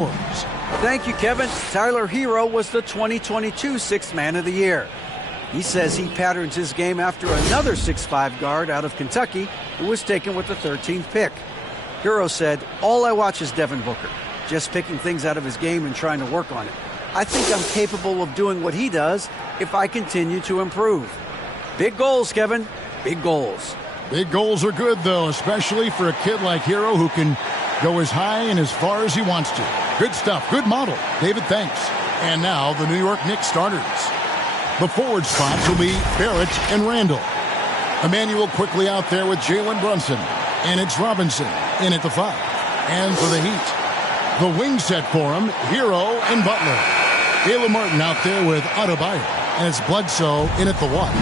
Thank you, Kevin. Tyler Hero was the 2022 Sixth Man of the Year. He says he patterns his game after another 6'5" guard out of Kentucky who was taken with the 13th pick. Hero said, "All I watch is Devin Booker, just picking things out of his game and trying to work on it. I think I'm capable of doing what he does if I continue to improve." Big goals, Kevin. Big goals. Big goals are good, though, especially for a kid like Hero who can go as high and as far as he wants to. Good stuff. Good model. David, thanks. And now the New York Knicks starters. The forward spots will be Barrett and Randall. Emmanuel quickly out there with Jalen Brunson. And it's Robinson in at the 5. And for the Heat, the wing set for him, Hero and Butler. Caleb Martin out there with Adebayo. And it's Bledsoe in at the 1.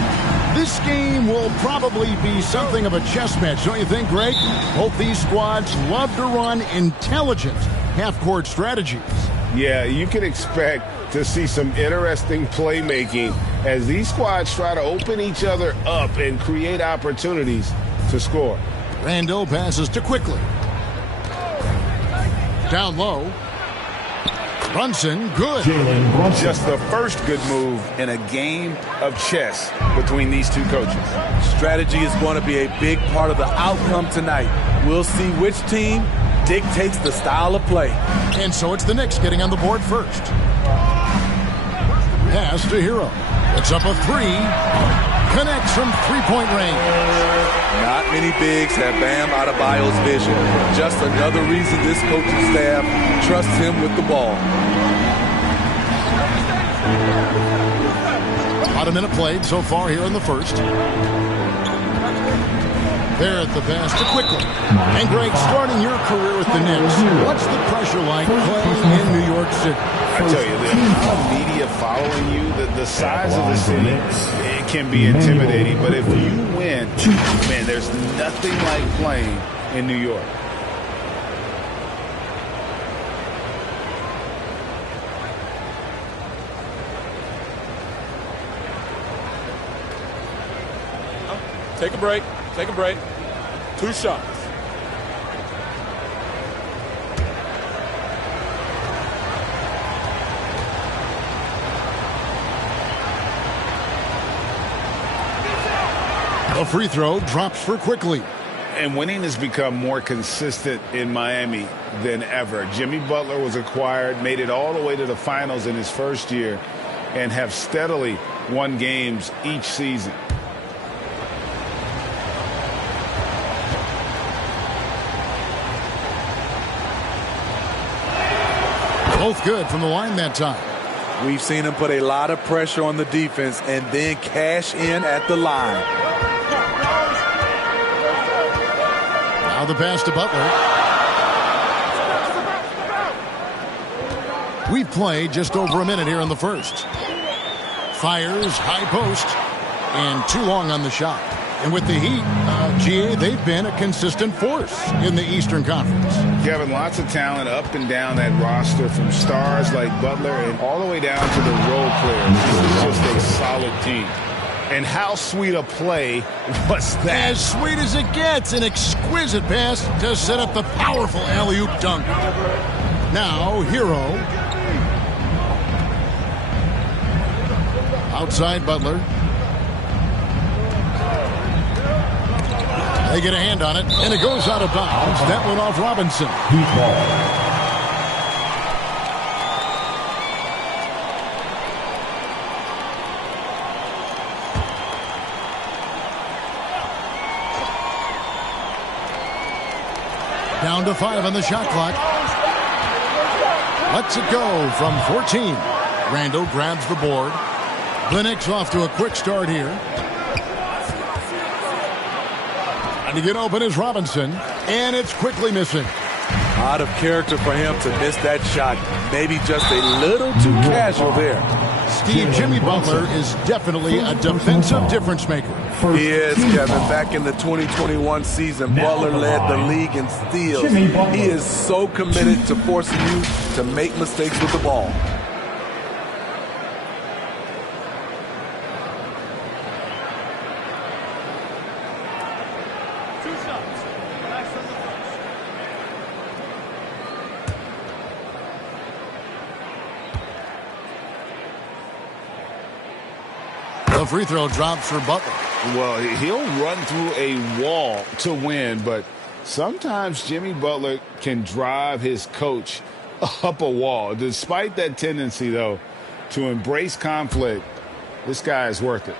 This game will probably be something of a chess match, don't you think, Greg? Both these squads love to run intelligent half-court strategies. Yeah, you can expect to see some interesting playmaking as these squads try to open each other up and create opportunities to score. Randall passes to Quickly. Down low. Brunson, good. Just the first good move in a game of chess between these two coaches. Strategy is going to be a big part of the outcome tonight. We'll see which team dictates the style of play. And so it's the Knicks getting on the board first. Pass to Hero. It's up a 3. Connects from three-point range. Not many bigs have Bam Adebayo's vision. Just another reason this coaching staff trusts him with the ball. About a minute played so far here in the first. There at the pass to Quickly. And Greg, starting your career with the Knicks, what's the pressure like playing in New York City? I tell you, the amount of media following you, the size of the city, it can be intimidating. But if you win, man, there's nothing like playing in New York. Take a break. Take a break. 2 shots. A free throw drops for Quickly. And winning has become more consistent in Miami than ever. Jimmy Butler was acquired, made it all the way to the finals in his first year, and have steadily won games each season. Both good from the line that time. We've seen him put a lot of pressure on the defense and then cash in at the line. Now the pass to Butler. We've played just over a minute here in the first. Fires, high post, and too long on the shot. And with the Heat, GA, they've been a consistent force in the Eastern Conference. Kevin, lots of talent up and down that roster, from stars like Butler and all the way down to the role players. This is just a solid team. And how sweet a play was that? As sweet as it gets, an exquisite pass to set up the powerful alley-oop dunk. Now, Hero. Outside Butler. They get a hand on it, and it goes out of bounds. That went off Robinson. Down to 5 on the shot clock. Lets it go from 14. Randall grabs the board. The Knicks off to a quick start here. And to get open is Robinson, and it's quickly missing. Out of character for him to miss that shot. Maybe just a little too casual there. Steve, Jimmy Butler is definitely a defensive difference maker. He is, Kevin. Back in the 2021 season, Butler led the league in steals. He is so committed to forcing you to make mistakes with the ball. The free throw drops for Butler. Well, he'll run through a wall to win, but sometimes Jimmy Butler can drive his coach up a wall. Despite that tendency, though, to embrace conflict, this guy is worth it.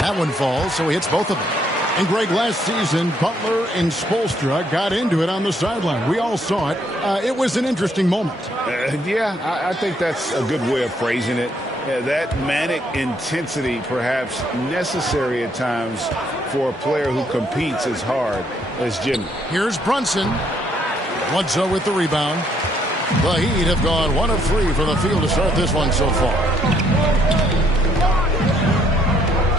That one falls, so he hits both of them. And Greg, last season, Butler and Spoelstra got into it on the sideline. We all saw it. It was an interesting moment. I think that's a good way of phrasing it. That manic intensity perhaps necessary at times for a player who competes as hard as Jimmy. Here's Brunson. Bledsoe with the rebound. The Heat have gone 1 of 3 from the field to start this one so far.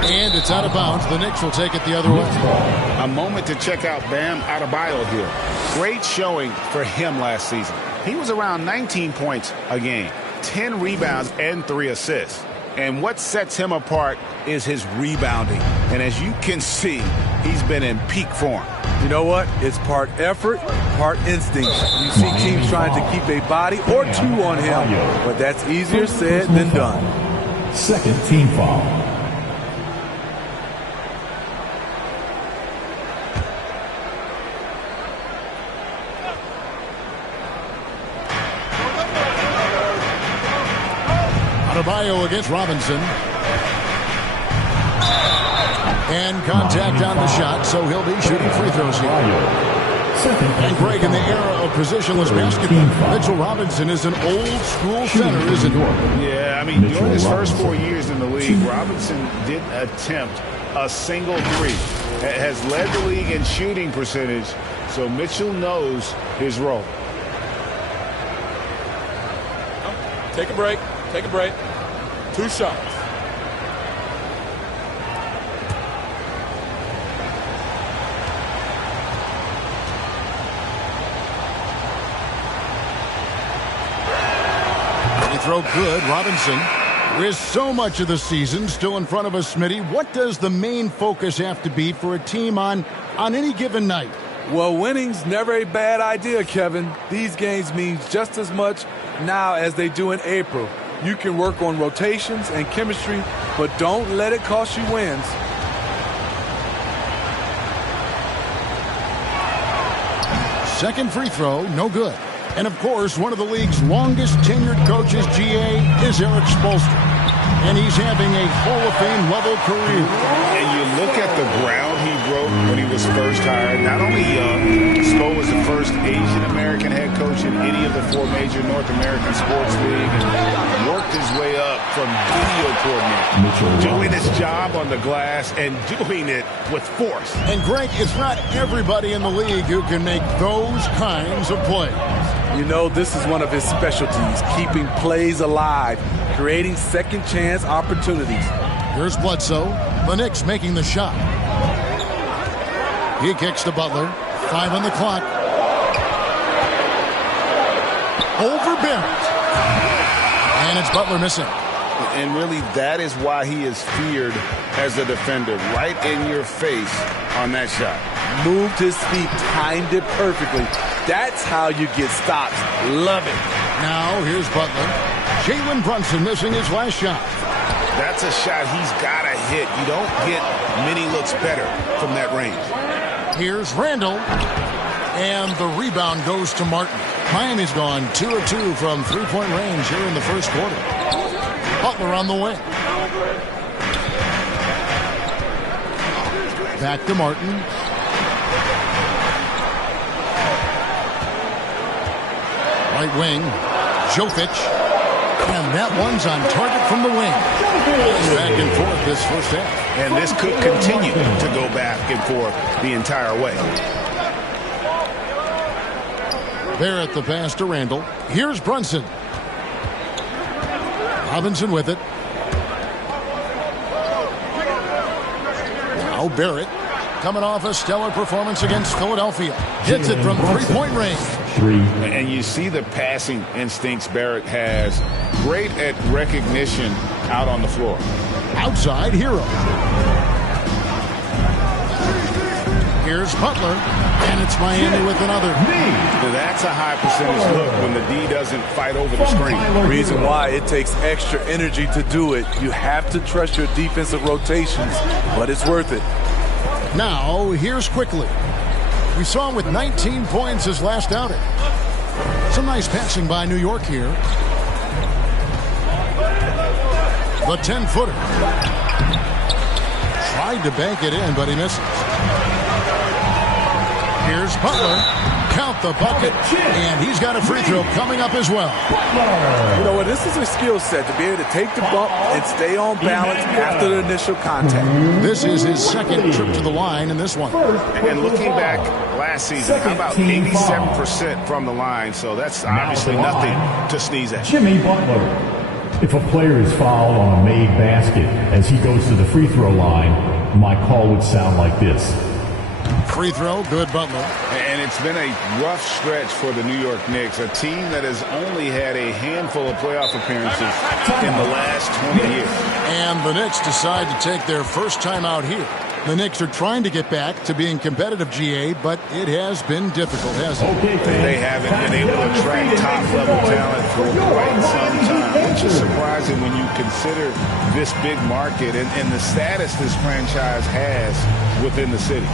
And it's out of bounds. The Knicks will take it the other way. A moment to check out Bam Adebayo here. Great showing for him last season. He was around 19 points a game, 10 rebounds, and 3 assists. And what sets him apart is his rebounding. And as you can see, he's been in peak form. You know what? It's part effort, part instinct. You see teams trying to keep a body or two on him, but that's easier said than done. Second team foul. Adebayo against Robinson. And contact on the shot, so he'll be shooting free throws here. And Greg, in the era of positionless basketball, Mitchell Robinson is an old-school center, isn't he? Yeah, I mean, during his first 4 years in the league, Robinson didn't attempt a single three. Has led the league in shooting percentage, so Mitchell knows his role. Take a break. Take a break. 2 shots. Throw good. Robinson. There is so much of the season still in front of us, Smitty. What does the main focus have to be for a team on any given night? Well, winning's never a bad idea, Kevin. These games mean just as much now as they do in April. You can work on rotations and chemistry, but don't let it cost you wins. Second free throw, no good. And, of course, one of the league's longest tenured coaches, GA, is Eric Spoelstra. And he's having a Hall of Fame level career. And you look at the ground he broke when he was first hired. Not only young, Spo was the first Asian-American head coach in any of the 4 major North American sports leagues. And worked his way up from video coordinator, doing his job on the glass and doing it with force. And, Greg, it's not everybody in the league who can make those kinds of plays. You know, this is one of his specialties, keeping plays alive, creating second-chance opportunities. Here's Bledsoe. The Knicks making the shot. He kicks to Butler. 5 on the clock. Over Barrett. And it's Butler missing. And really, that is why he is feared as a defender. Right in your face on that shot. Moved his feet, timed it perfectly. That's how you get stops. Love it. Now, here's Butler. Jalen Brunson missing his last shot. That's a shot he's got to hit. You don't get many looks better from that range. Here's Randall. And the rebound goes to Martin. Miami's gone 2 of 2 from three-point range here in the first quarter. Butler on the wing. Back to Martin. Right wing, Jokic, and that one's on target from the wing. Back and forth this first half. And this could continue to go back and forth the entire way. Barrett the pass to Randall. Here's Brunson. Robinson with it. Now Barrett coming off a stellar performance against Philadelphia. Hits it from three-point range. And you see the passing instincts Barrett has. Great at recognition out on the floor. Outside Hero. Here's Butler, and it's Miami with another. Now that's a high percentage look when the D doesn't fight over the screen. Reason why it takes extra energy to do it. You have to trust your defensive rotations, but it's worth it. Now, here's Quickly. We saw him with 19 points his last outing. Some nice passing by New York here. The 10-footer. Tried to bank it in, but he misses. Here's Butler. Count the bucket. And he's got a free throw coming up as well. You know what? This is a skill set to be able to take the bump and stay on balance after the initial contact. This is his second trip to the line in this one. And looking back last season, how about 87% from the line? So that's obviously nothing to sneeze at. Jimmy Butler. If a player is fouled on a made basket as he goes to the free throw line, my call would sound like this. Free throw, good Butler. And it's been a rough stretch for the New York Knicks, a team that has only had a handful of playoff appearances in the last 20 years. And the Knicks decide to take their first time out here. The Knicks are trying to get back to being competitive, GA, but it has been difficult, hasn't it? They haven't been able to attract top-level talent for quite some time, which is surprising when you consider this big market and the status this franchise has within the city.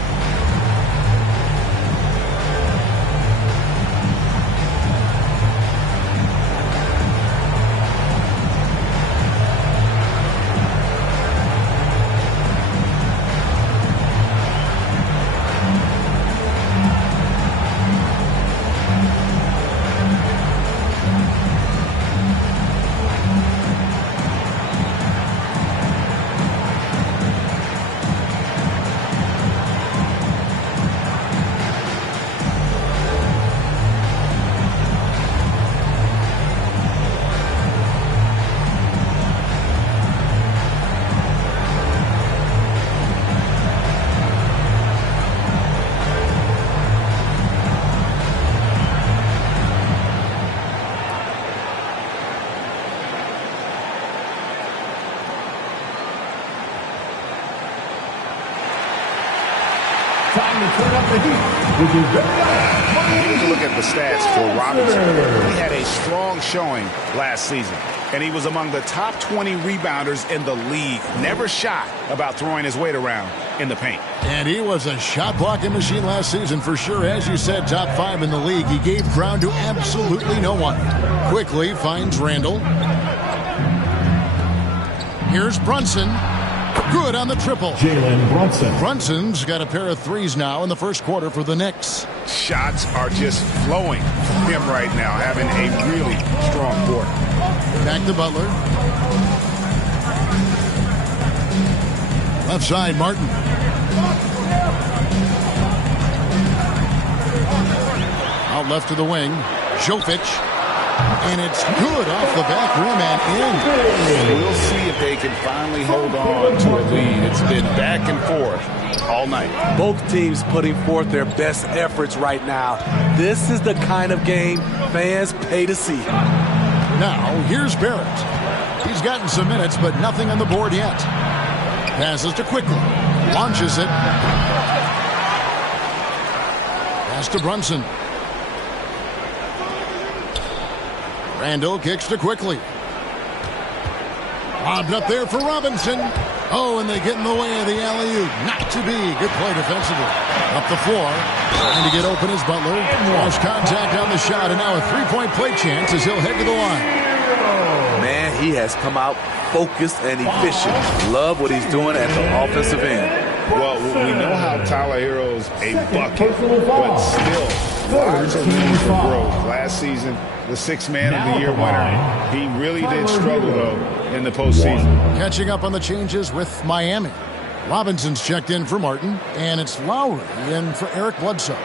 Here's a look at the stats for Robinson. He had a strong showing last season, and he was among the top 20 rebounders in the league. Never shy about throwing his weight around in the paint. And he was a shot blocking machine last season for sure. As you said, top 5 in the league. He gave ground to absolutely no one. Quickly finds Randall. Here's Brunson. Good on the triple. Jalen Brunson. Brunson's got a pair of threes now in the first quarter for the Knicks. Shots are just flowing from him right now, having a really strong quarter. Back to Butler. Left side, Martin. Out left to the wing. Jovic. And it's good off the back rim and in. We'll see if they can finally hold on to a lead. It's been back and forth all night. Both teams putting forth their best efforts right now. This is the kind of game fans pay to see. Now, here's Barrett. He's gotten some minutes, but nothing on the board yet. Passes to Quickly. Launches it. Pass to Brunson. Randall kicks to Quickly. Lobbed up there for Robinson. Oh, and they get in the way of the alley-oop. Not to be. Good play defensively. Up the floor. Trying to get open is Butler. Lost contact on the shot, and now a three-point play chance as he'll head to the line. Man, he has come out focused and efficient. Love what he's doing at the offensive end. Well, we know how Tyler Hero's a bucket, but still, lots of room for growth. Last season, the sixth man of the year winner. He really did struggle, though, in the postseason. Catching up on the changes with Miami. Robinson's checked in for Martin, and it's Lowry in for Eric Bledsoe.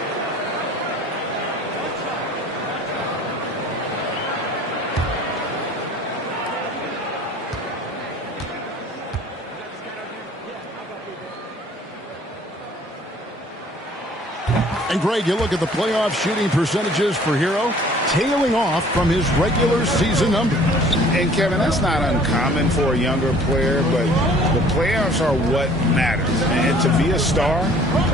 And Greg, you look at the playoff shooting percentages for Hero, tailing off from his regular season numbers. And Kevin, that's not uncommon for a younger player, but the playoffs are what matters. And to be a star,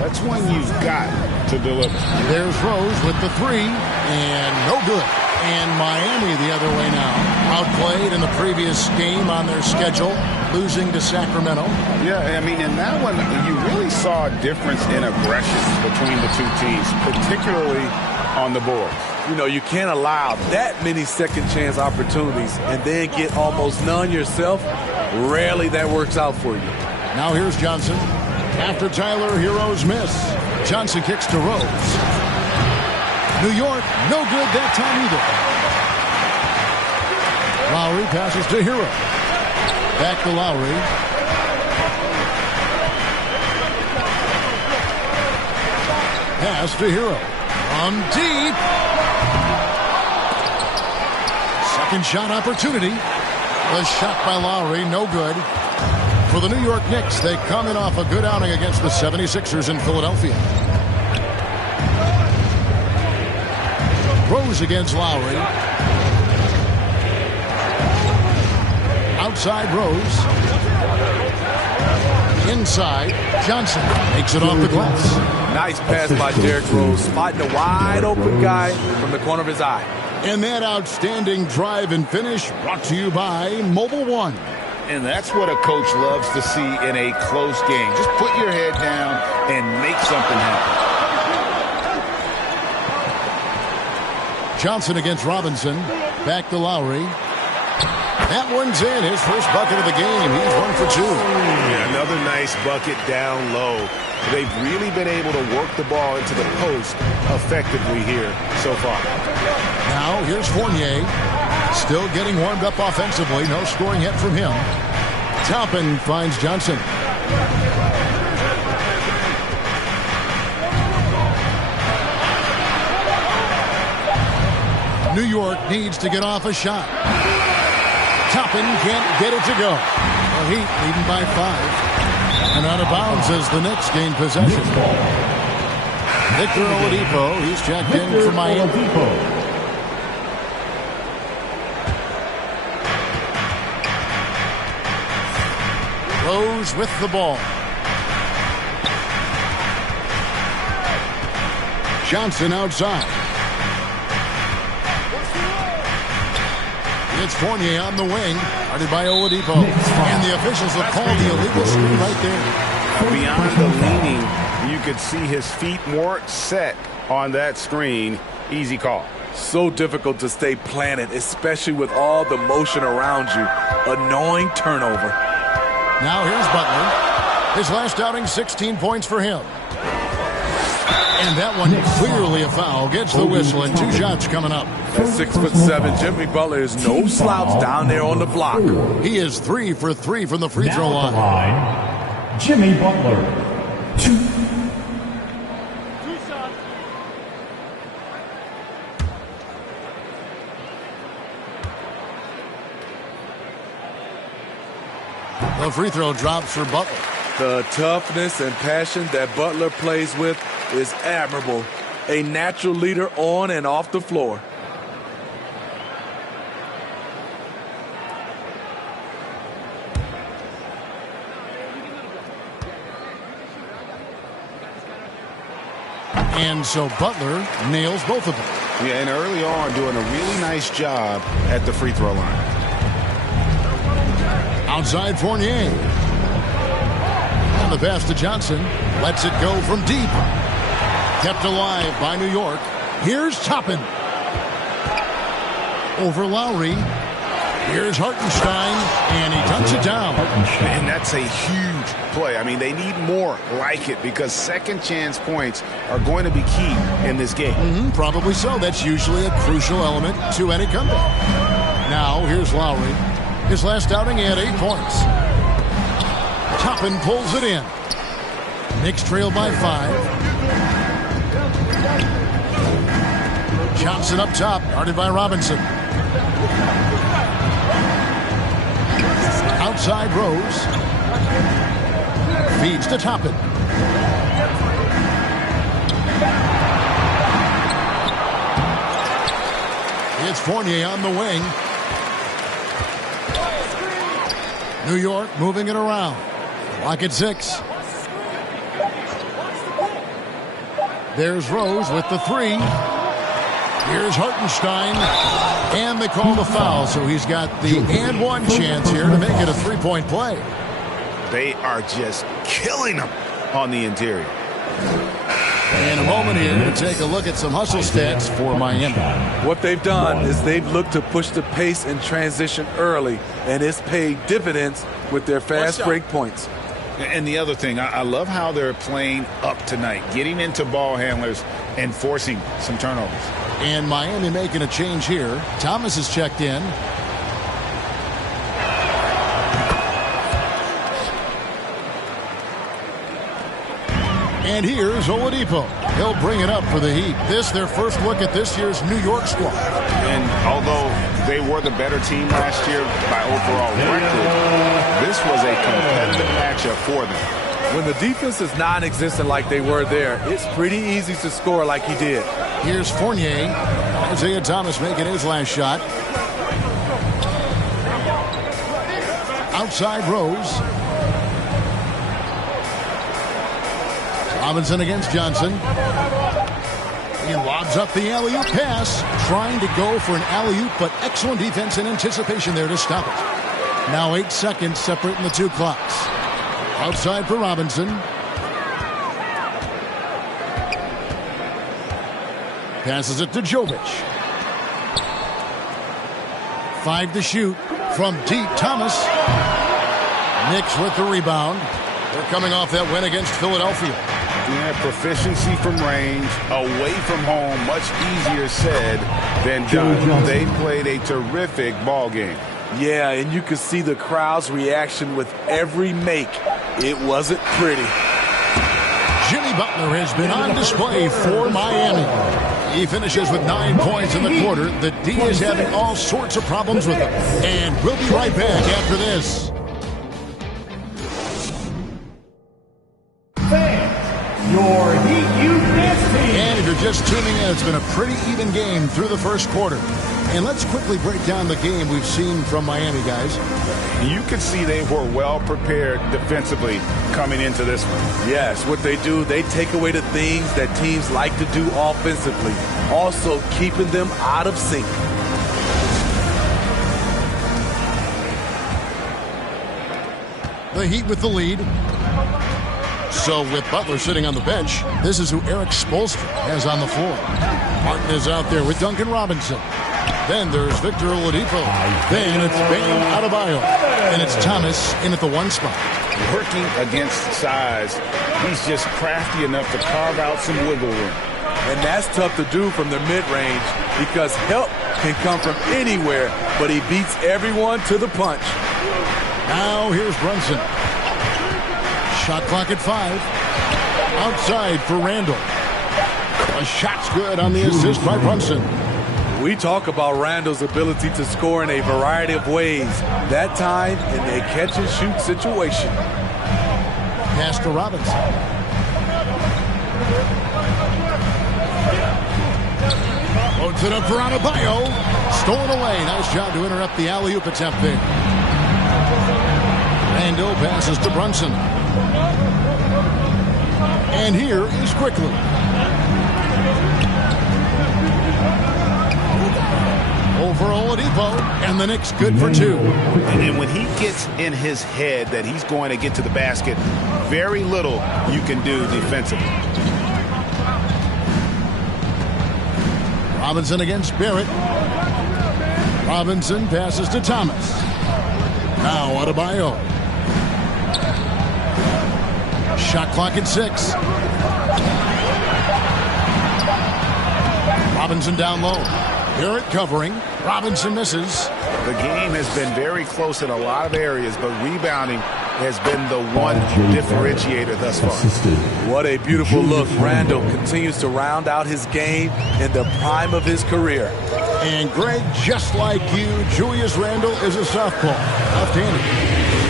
that's when you've got to deliver. There's Rose with the three, and no good. And Miami the other way now. Outplayed in the previous game on their schedule, losing to Sacramento. Yeah, I mean, in that one, you really saw a difference in aggression between the two teams, particularly on the boards. You know, you can't allow that many second chance opportunities and then get almost none yourself. Rarely that works out for you. Now here's Johnson. After Tyler Hero's miss, Johnson kicks to Rose. New York, no good that time either. Lowry passes to Hero. Back to Lowry. Pass to Hero. From deep. Second shot opportunity. The shot by Lowry, no good. For the New York Knicks, they come in off a good outing against the 76ers in Philadelphia. Rose against Lowry. Outside Rose. Inside, Johnson makes it off the glass. Nice pass by Derrick Rose, spotting a wide open guy from the corner of his eye. And that outstanding drive and finish brought to you by Mobile One. And that's what a coach loves to see in a close game. Just put your head down and make something happen. Johnson against Robinson. Back to Lowry. That one's in. His first bucket of the game. He's 1 for 2. Yeah, another nice bucket down low. They've really been able to work the ball into the post effectively here so far. Now here's Fournier. Still getting warmed up offensively. No scoring yet from him. Toppin finds Johnson. New York needs to get off a shot. Toppin can't get it to go. The Heat leading by 5. And out of bounds as the Knicks gain possession. Victor Oladipo, he's checked in for Miami. Rose with the ball. Johnson outside. It's Fournier on the wing, guarded by Oladipo. And the officials will call the illegal screen right there. Beyond the leaning, you could see his feet more set on that screen. Easy call. So difficult to stay planted, especially with all the motion around you. Annoying turnover. Now here's Butler. His last outing, 16 points for him. And that one clearly a foul. Gets the whistle and 2 shots coming up. At 6'7", Jimmy Butler is no slouch down there on the block. He is 3 for 3 from the free throw line. Jimmy Butler, 2. The free throw drops for Butler. The toughness and passion that Butler plays with is admirable. A natural leader on and off the floor. And so Butler nails both of them. Yeah, and early on doing a really nice job at the free throw line. Outside Fournier. And the pass to Johnson. Lets it go from deep. Kept alive by New York. Here's Toppin. Over Lowry. Here's Hartenstein. And he dunks it down. And that's a huge play. I mean, they need more like it because second chance points are going to be key in this game. Probably so. That's usually a crucial element to any comeback. Now, here's Lowry. His last outing, he had 8 points. Toppin pulls it in. Knicks trail by 5. Johnson up top, guarded by Robinson. Outside Rose. Feeds to Toppin. It's Fournier on the wing. New York moving it around. Clock at 6. There's Rose with the 3. Here's Hartenstein. And they call the foul, so he's got the and one chance here to make it a 3-point play. They are just killing them on the interior. In a moment here to take a look at some hustle stats for Miami. What they've done is they've looked to push the pace and transition early, and it's paid dividends with their fast break points. And the other thing, I love how they're playing up tonight, getting into ball handlers and forcing some turnovers. And Miami making a change here. Thomas is checked in. And here's Oladipo. He'll bring it up for the Heat. This, their first look at this year's New York squad. And although they were the better team last year by overall record, this was a competitive matchup for them. When the defense is non-existent like they were there, it's pretty easy to score like he did. Here's Fournier. Isaiah Thomas making his last shot. Outside Rose. Robinson against Johnson. He lobs up the alley-oop pass, trying to go for an alley-oop, but excellent defense and anticipation there to stop it. Now 8 seconds separating the two clocks. Outside for Robinson. Passes it to Jovic. 5 to shoot from deep. Thomas. Knicks with the rebound. They're coming off that win against Philadelphia. Yeah, proficiency from range, away from home, much easier said than done. They played a terrific ball game. Yeah, and you could see the crowd's reaction with every make. It wasn't pretty. Jimmy Butler has been on display for Miami. He finishes with 9 points in the quarter. The D is having all sorts of problems with him. And we'll be right back after this. Your Heat Youth Dance Team. And if you're just tuning in, it's been a pretty even game through the first quarter. And let's quickly break down the game we've seen from Miami, guys. You could see they were well prepared defensively coming into this one. Yes, what they do, they take away the things that teams like to do offensively, also keeping them out of sync. The Heat with the lead. So with Butler sitting on the bench, this is who Eric Spoelstra has on the floor. Martin is out there with Duncan Robinson. Then there's Victor Oladipo. Then it's Bam Adebayo. And it's Thomas in at the 1 spot. Working against size, he's just crafty enough to carve out some wiggle room. And that's tough to do from the mid-range because help can come from anywhere, but he beats everyone to the punch. Now here's Brunson. Shot clock at 5. Outside for Randall. A shot's good on the assist by Brunson. We talk about Randall's ability to score in a variety of ways. That time in a catch-and-shoot situation. Pass to Robinson. Loads it up for Adebayo. Stolen away. Nice job to interrupt the alley-oop attempt there. Randall passes to Brunson. And here is Quickly. Over Oladipo, and the Knicks good for 2. And when he gets in his head that he's going to get to the basket, very little you can do defensively. Robinson against Barrett. Robinson passes to Thomas. Now Adebayo. Shot clock at 6. Robinson down low. Barrett covering. Robinson misses. The game has been very close in a lot of areas, but rebounding has been the one differentiator thus far. What a beautiful look. Randall continues to round out his game in the prime of his career. And Greg, just like you, Julius Randle is a southpaw. Left-handed.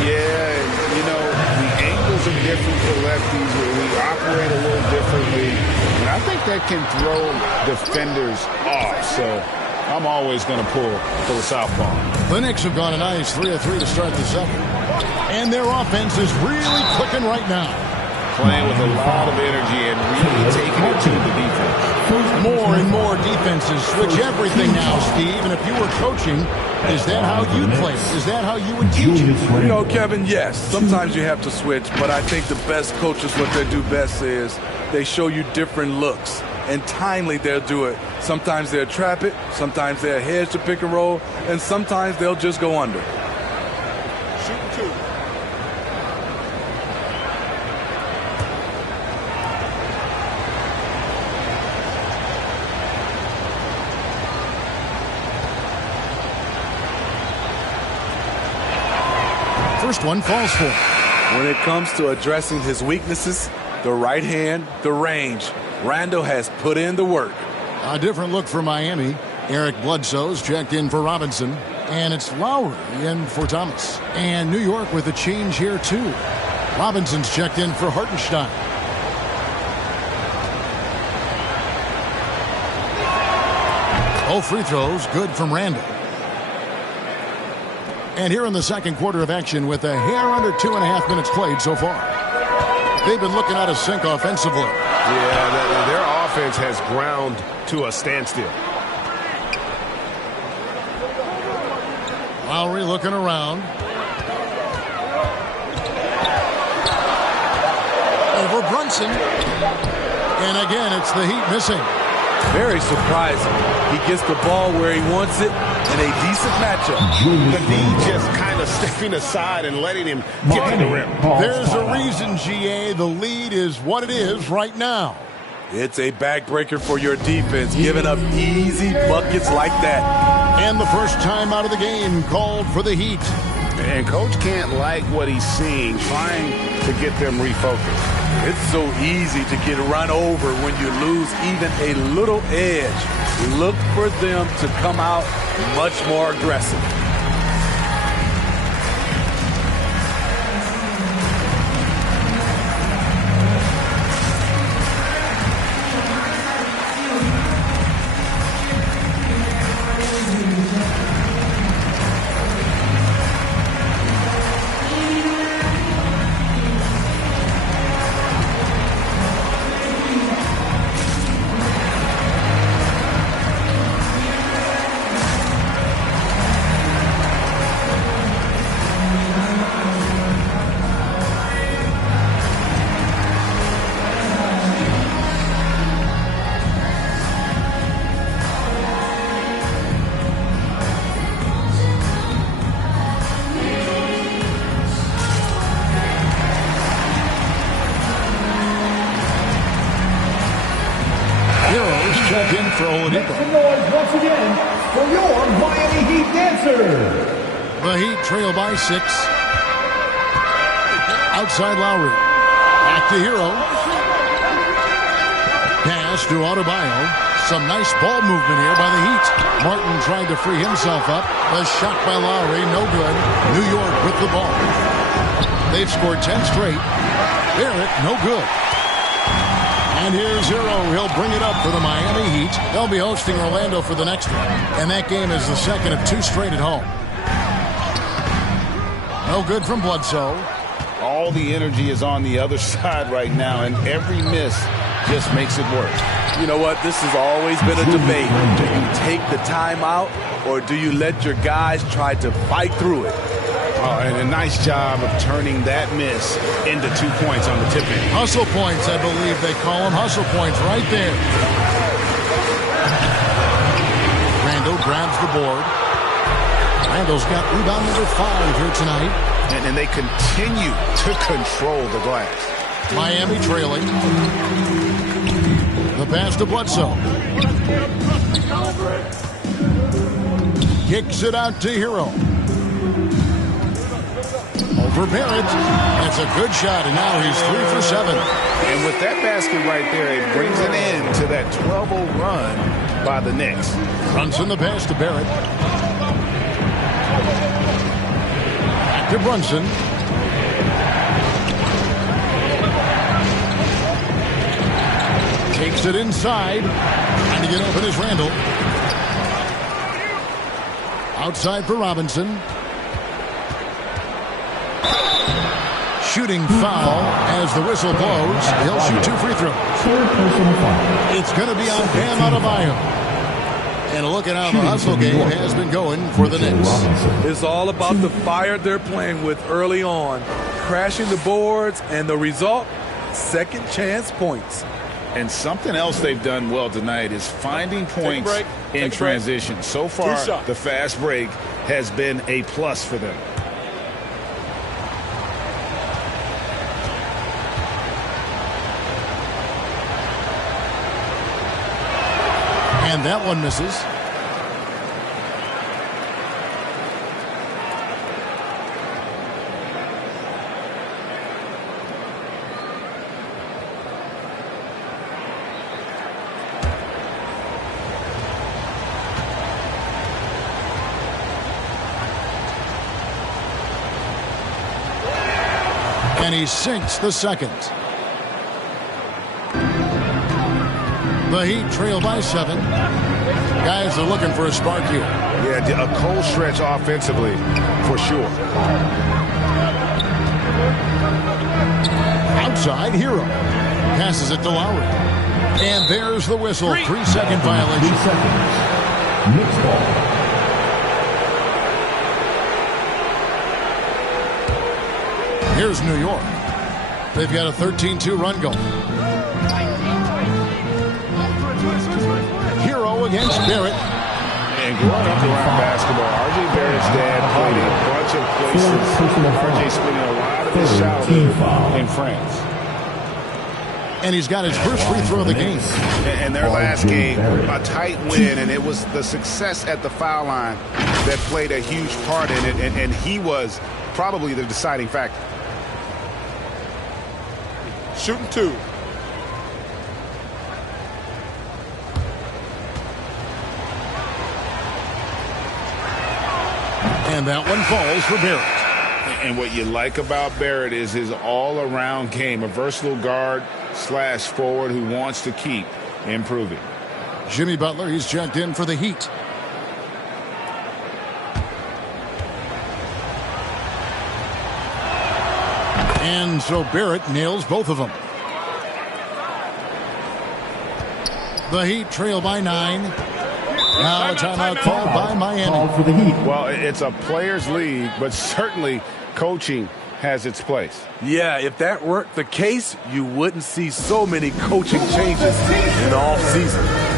Yeah, you know, the angles are different for lefties. We operate a little differently. And I think that can throw defenders off. So I'm always going to pull for the southpaw. The Knicks have gone a nice 3 of 3 to start the second. And their offense is really clicking right now. Playing with a lot of energy and really taking it to the defense. More and more defenses switch everything now, Steve. And if you were coaching, is that how you play? Is that how you would teach it? You know, Kevin, yes. Sometimes you have to switch, but I think the best coaches, what they do best is they show you different looks. And timely they'll do it. Sometimes they'll trap it, sometimes they'll hedge the pick and roll, and sometimes they'll just go under. Shoot 2. First one falls for him. When it comes to addressing his weaknesses, the right hand, the range, Randall has put in the work. A different look for Miami. Eric Bledsoe's checked in for Robinson. And it's Lowry in for Thomas. And New York with a change here, too. Robinson's checked in for Hartenstein. Both free throws good from Randall. And here in the second quarter of action with a hair under 2.5 minutes played so far. They've been looking out of sync offensively. Yeah, their offense has ground to a standstill. Lowry looking around. Over Brunson. And again, it's the Heat missing. Very surprising. He gets the ball where he wants it in a decent matchup. The D just kind of stepping aside and letting him get to the rim. There's a reason, GA. The lead is what it is right now. It's a backbreaker for your defense, giving up easy buckets like that. And the first time out of the game called for the Heat. And Coach can't like what he's seeing, trying to get them refocused. It's so easy to get run over when you lose even a little edge. Look for them to come out much more aggressive. Check in for Oladipo. Make some noise once again for your Miami Heat dancer. The Heat trail by 6. Outside Lowry. Back to Hero. Pass to Adebayo. Some nice ball movement here by the Heat. Martin tried to free himself up. A shot by Lowry, no good. New York with the ball. They've scored 10 straight. Barrett, no good. And here's Hero. He'll bring it up for the Miami Heat. They'll be hosting Orlando for the next one. And that game is the second of 2 straight at home. No good from Bledsoe. All the energy is on the other side right now, and every miss just makes it worse. You know what? This has always been a debate. Do you take the timeout, or do you let your guys try to fight through it? And a nice job of turning that miss into 2 points on the tip end. Hustle points, I believe they call them. Hustle points right there. Randall grabs the board. Randall's got rebound number 5 here tonight. And they continue to control the glass. Miami trailing. The pass to Bledsoe. Kicks it out to Hero. Over Barrett. That's a good shot, and now he's 3 for 7. And with that basket right there, it brings an end to that 12-0 run by the Knicks. Brunson the pass to Barrett. Back to Brunson. Takes it inside. Trying to get open is Randall. Outside for Robinson. Shooting foul as the whistle blows. He'll shoot 2 free throws. It's going to be on Bam Adebayo. And look at how the hustle game has been going for the Knicks. It's all about the fire they're playing with early on. Crashing the boards, and the result, second chance points. And something else they've done well tonight is finding points in transition. So far, the fast break has been a plus for them. And that one misses. And he sinks the second. The Heat trail by 7. Guys are looking for a spark here. Yeah, a cold stretch offensively, for sure. Outside, Hero. Passes it to Lowry. And there's the whistle. 3-second violation. 3 seconds. Knicks ball. Here's New York. They've got a 13-2 run going. Hero against Barrett. And growing up around basketball, R.J. Barrett's dad played a bunch of places. R.J. spending a lot of his childhood in France. And he's got his first free throw of the game. And their last game, a tight win, and it was the success at the foul line that played a huge part in it, and he was probably the deciding factor. Shooting 2. And that one falls for Barrett. And what you like about Barrett is his all-around game, a versatile guard / forward who wants to keep improving. Jimmy Butler, he's checked in for the Heat. And so Barrett nails both of them. The Heat trail by 9. Now a timeout called by Miami. Called for the Heat. Well, it's a players' league, but certainly coaching has its place. Yeah, if that weren't the case, you wouldn't see so many coaching changes in the offseason.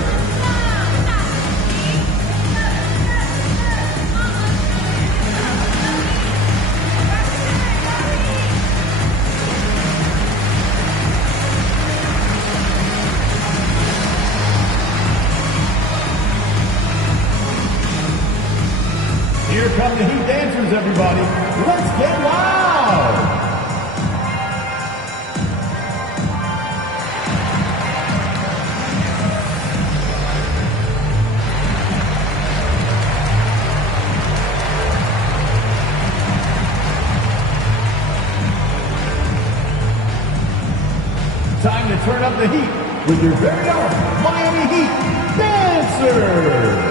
Here come the Heat dancers, everybody. Let's get loud! Time to turn up the heat with your very own Miami Heat dancers!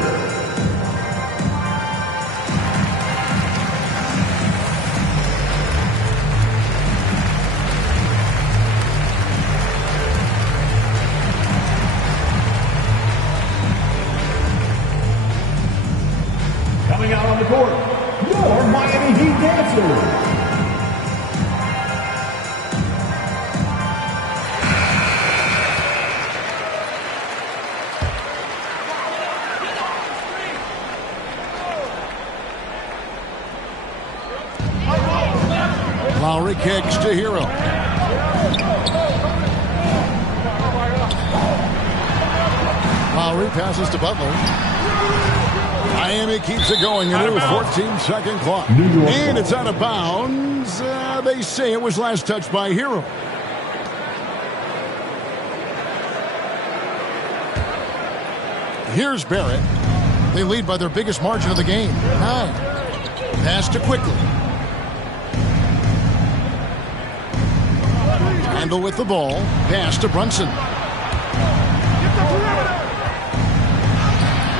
Coming out on the court, your Miami Heat dancers. Lowry kicks to Hero. Lowry passes to Butler. Miami keeps it going. A new 14-second clock. And it's out of bounds. They say it was last touched by Hero. Here's Barrett. They lead by their biggest margin of the game, 9. Pass to Quickly. Handle with the ball. Pass to Brunson.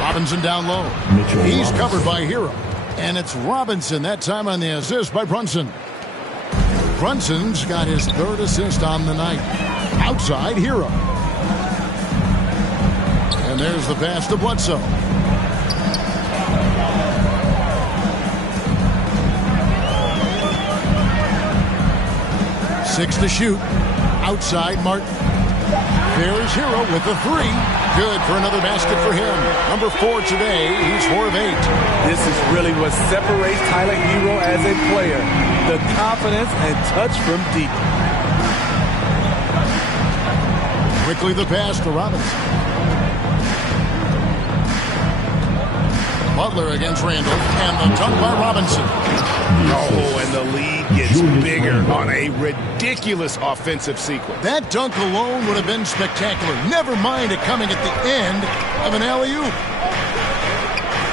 Robinson down low. He's covered by Hero. And it's Robinson, that time on the assist by Brunson. Brunson's got his 3rd assist on the night. Outside, Hero. And there's the pass to Bledsoe. Six to shoot. Outside, Martin. There's Hero with the 3. Good for another basket for him. Number 4 today. He's 4 of 8. This is really what separates Tyler Hero as a player. The confidence and touch from deep. Quickly the pass to Robinson. Butler against Randall. And the dunk by Robinson. Oh, and the lead gets bigger on a ridiculous offensive sequence. That dunk alone would have been spectacular. Never mind it coming at the end of an alley-oop.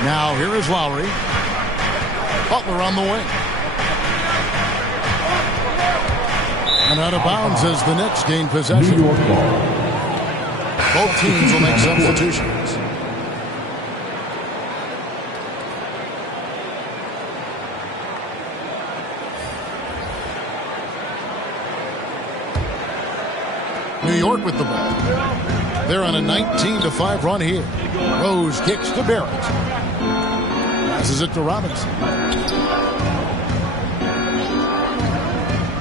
Now here is Lowry. Butler on the wing. And out of bounds as the Knicks gain possession. New York ball. Both teams will make substitutions. New York with the ball. They're on a 19-5 run here. Rose kicks to Barrett. Passes it to Robinson.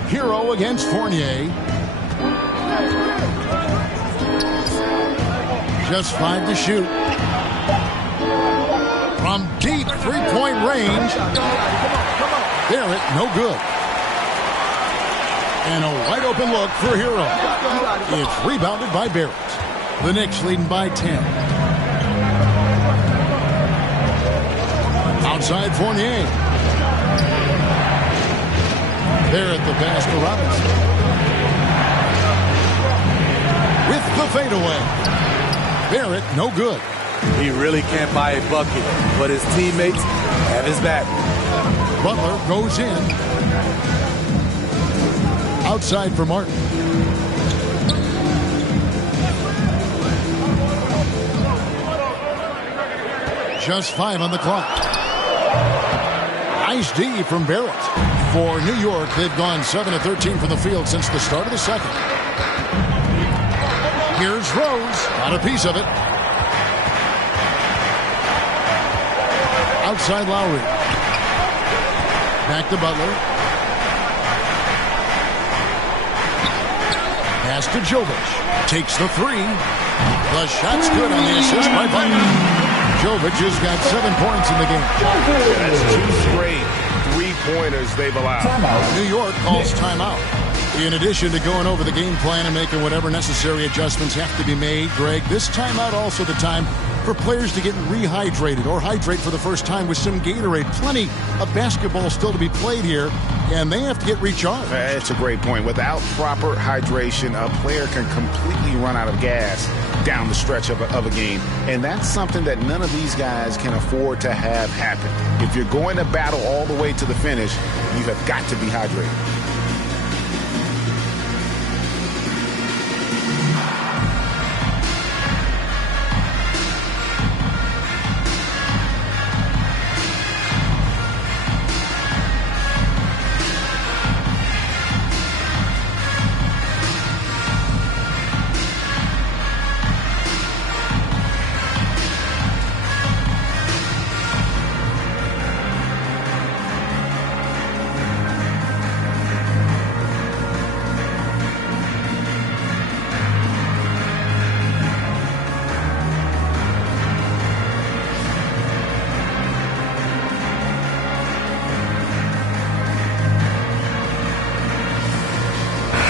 Hero against Fournier. Just 5 to shoot. From deep 3-point range. Barrett, no good. And a wide open look for Hero. It's rebounded by Barrett. The Knicks leading by 10. Outside Fournier. Barrett the pass to Robinson. With the fadeaway. Barrett no good. He really can't buy a bucket, but his teammates have his back. Butler goes in. Outside for Martin. Just 5 on the clock. Nice D from Barrett. For New York, they've gone 7 of 13 from the field since the start of the second. Here's Rose. Got a piece of it. Outside Lowry. Back to Butler. Pass to Jovic. Takes the 3. The shot's good on the assist by Butler. Jovic has got 7 points in the game. That's 2 straight 3-pointers they've allowed. Timeout. New York calls timeout. In addition to going over the game plan and making whatever necessary adjustments have to be made, Greg, this timeout also the time for players to get rehydrated or hydrate for the first time with some Gatorade. Plenty of basketball still to be played here, and they have to get recharged. That's a great point. Without proper hydration, a player can completely run out of gas down the stretch of a game. And that's something that none of these guys can afford to have happen. If you're going to battle all the way to the finish, you have got to be hydrated.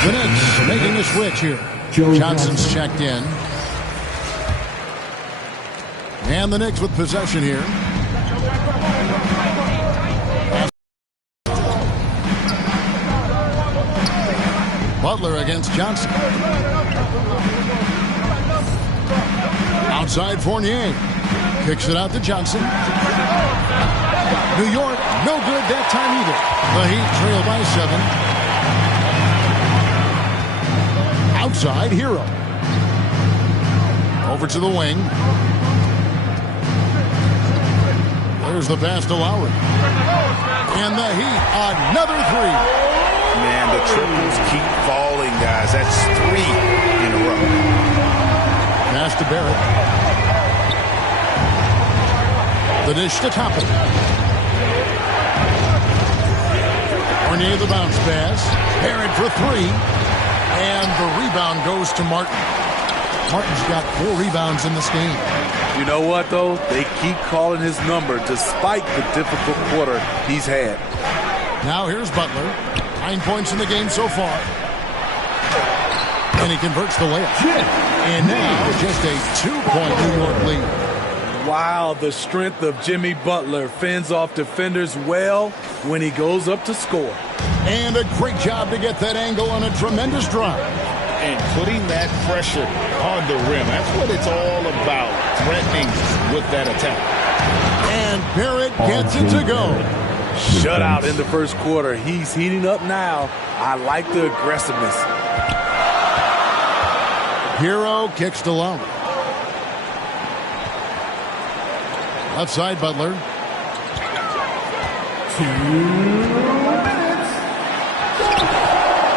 The Knicks making a switch here. Johnson's checked in. And the Knicks with possession here. Butler against Johnson. Outside Fournier. Kicks it out to Johnson. New York, no good that time either. The Heat trail by 7. Outside Hero. Over to the wing. Here's the pass to Lowry. And the Heat, another three. Man, the triples keep falling, guys. That's 3 in a row. Pass to Barrett. The dish to Toppin. Fournier the bounce pass. Barrett for 3. And the rebound goes to Martin. Martin's got 4 rebounds in this game. You know what, though? They keep calling his number despite the difficult quarter he's had. Now here's Butler. 9 points in the game so far. And he converts the layup. And now just a 2-point New York lead. Wow, the strength of Jimmy Butler fends off defenders well when he goes up to score. And a great job to get that angle on a tremendous drive. And putting that pressure on the rim. That's what it's all about, threatening with that attack. And Barrett gets it to go. Shutout in the first quarter. He's heating up now. I like the aggressiveness. Hero kicks to Lowry. Left side, Butler. 2 minutes.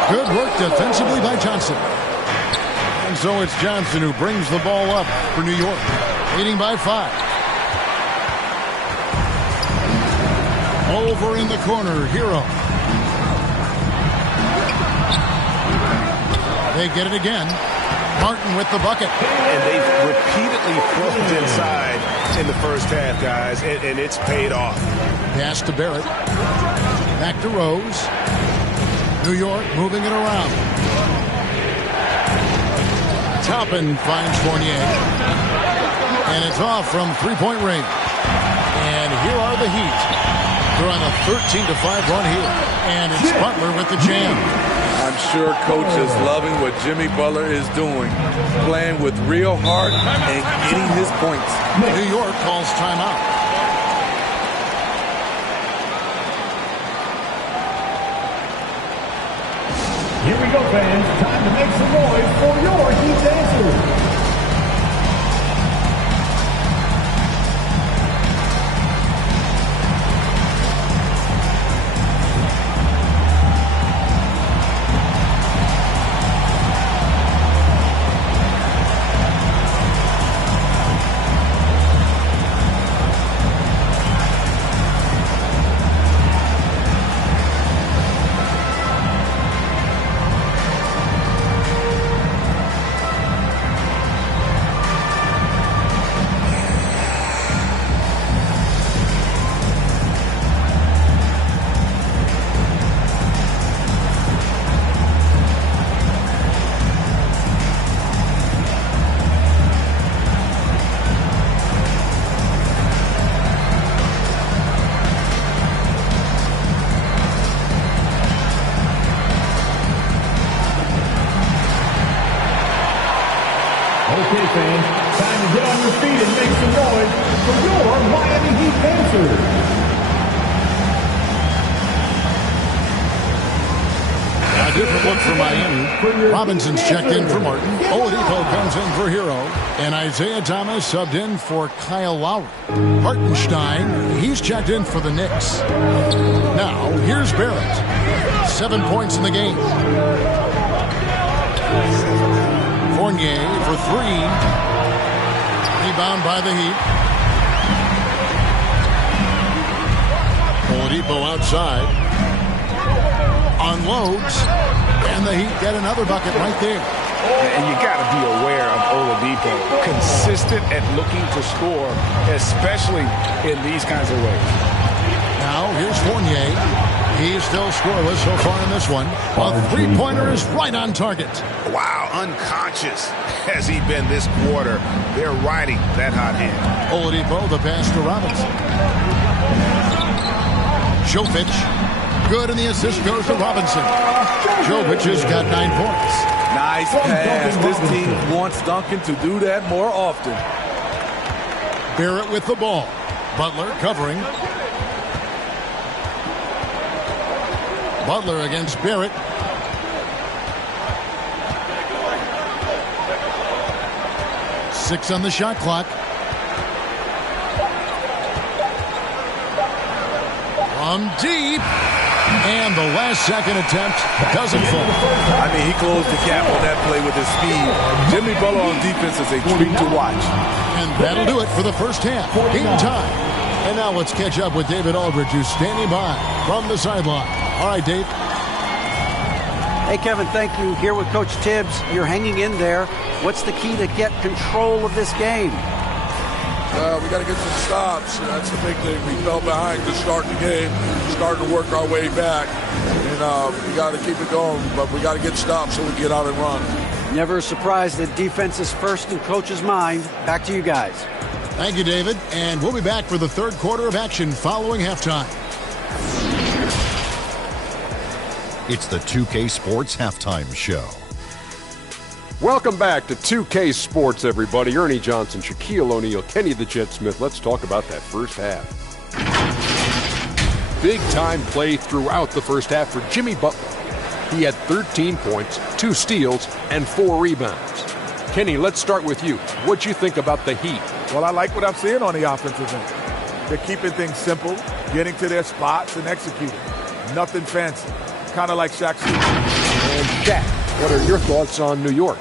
Good work defensively by Johnson. And so it's Johnson who brings the ball up for New York, leading by 5. Over in the corner, Hero. They get it again. Martin with the bucket. And they've repeatedly flipped inside in the first half, guys, and it's paid off. Pass to Barrett. Back to Rose. New York moving it around. Toppin finds Fournier. And it's off from three-point range. And here are the Heat. They're on a 13-5 run here. And it's Butler with the jam. I'm sure Coach is loving what Jimmy Butler is doing, playing with real heart and getting his points. New York calls timeout. Here we go, fans. Time to make some noise for your Heat dancers. Okay, fans, time to get on your feet and make some noise for your Miami Heat dancers. A different look for Miami. Robinson's checked in for Martin. Oladipo comes in for Hero. And Isaiah Thomas subbed in for Kyle Lowry. Hartenstein, he's checked in for the Knicks. Now, here's Barrett. 7 points in the game. Fournier for 3. Rebound by the Heat. Oladipo outside. Unloads. And the Heat get another bucket right there. And you got to be aware of Oladipo. Consistent at looking to score, especially in these kinds of ways. Now, here's Fournier. He's still scoreless so far in this one. A three-pointer is right on target. Wow, unconscious has he been this quarter. They're riding that hot hand. Oladipo, the pass to Robinson. Jovic, good, and the assist goes to Robinson. Jovic has got 9 points. Nice pass. This team wants Duncan to do that more often. Barrett with the ball. Butler covering. Butler against Barrett. Six on the shot clock. from deep. And the last-second attempt doesn't fall. I mean, he closed the gap on that play with his speed. Jimmy Butler on defense is a treat to watch. And that'll do it for the first half. Game time. And now let's catch up with David Aldridge, who's standing by from the sideline. All right, Dave. Hey, Kevin, thank you. Here with Coach Tibbs. You're hanging in there. What's the key to get control of this game? We got to get some stops. That's the big thing. We fell behind to start the game, starting to work our way back. And we got to keep it going, but we got to get stops so we get out and run. Never a surprise that defense is first in Coach's mind. Back to you guys. Thank you, David. And we'll be back for the third quarter of action following halftime. It's the 2K Sports Halftime Show. Welcome back to 2K Sports, everybody. Ernie Johnson, Shaquille O'Neal, Kenny the Jet Smith. Let's talk about that first half. Big-time play throughout the first half for Jimmy Butler. He had 13 points, 2 steals, and 4 rebounds. Kenny, let's start with you. What'd you think about the Heat? Well, I like what I'm seeing on the offensive end. They're keeping things simple, getting to their spots, and executing. Nothing fancy. Kind of like Shaq's. And Shaq, what are your thoughts on New York?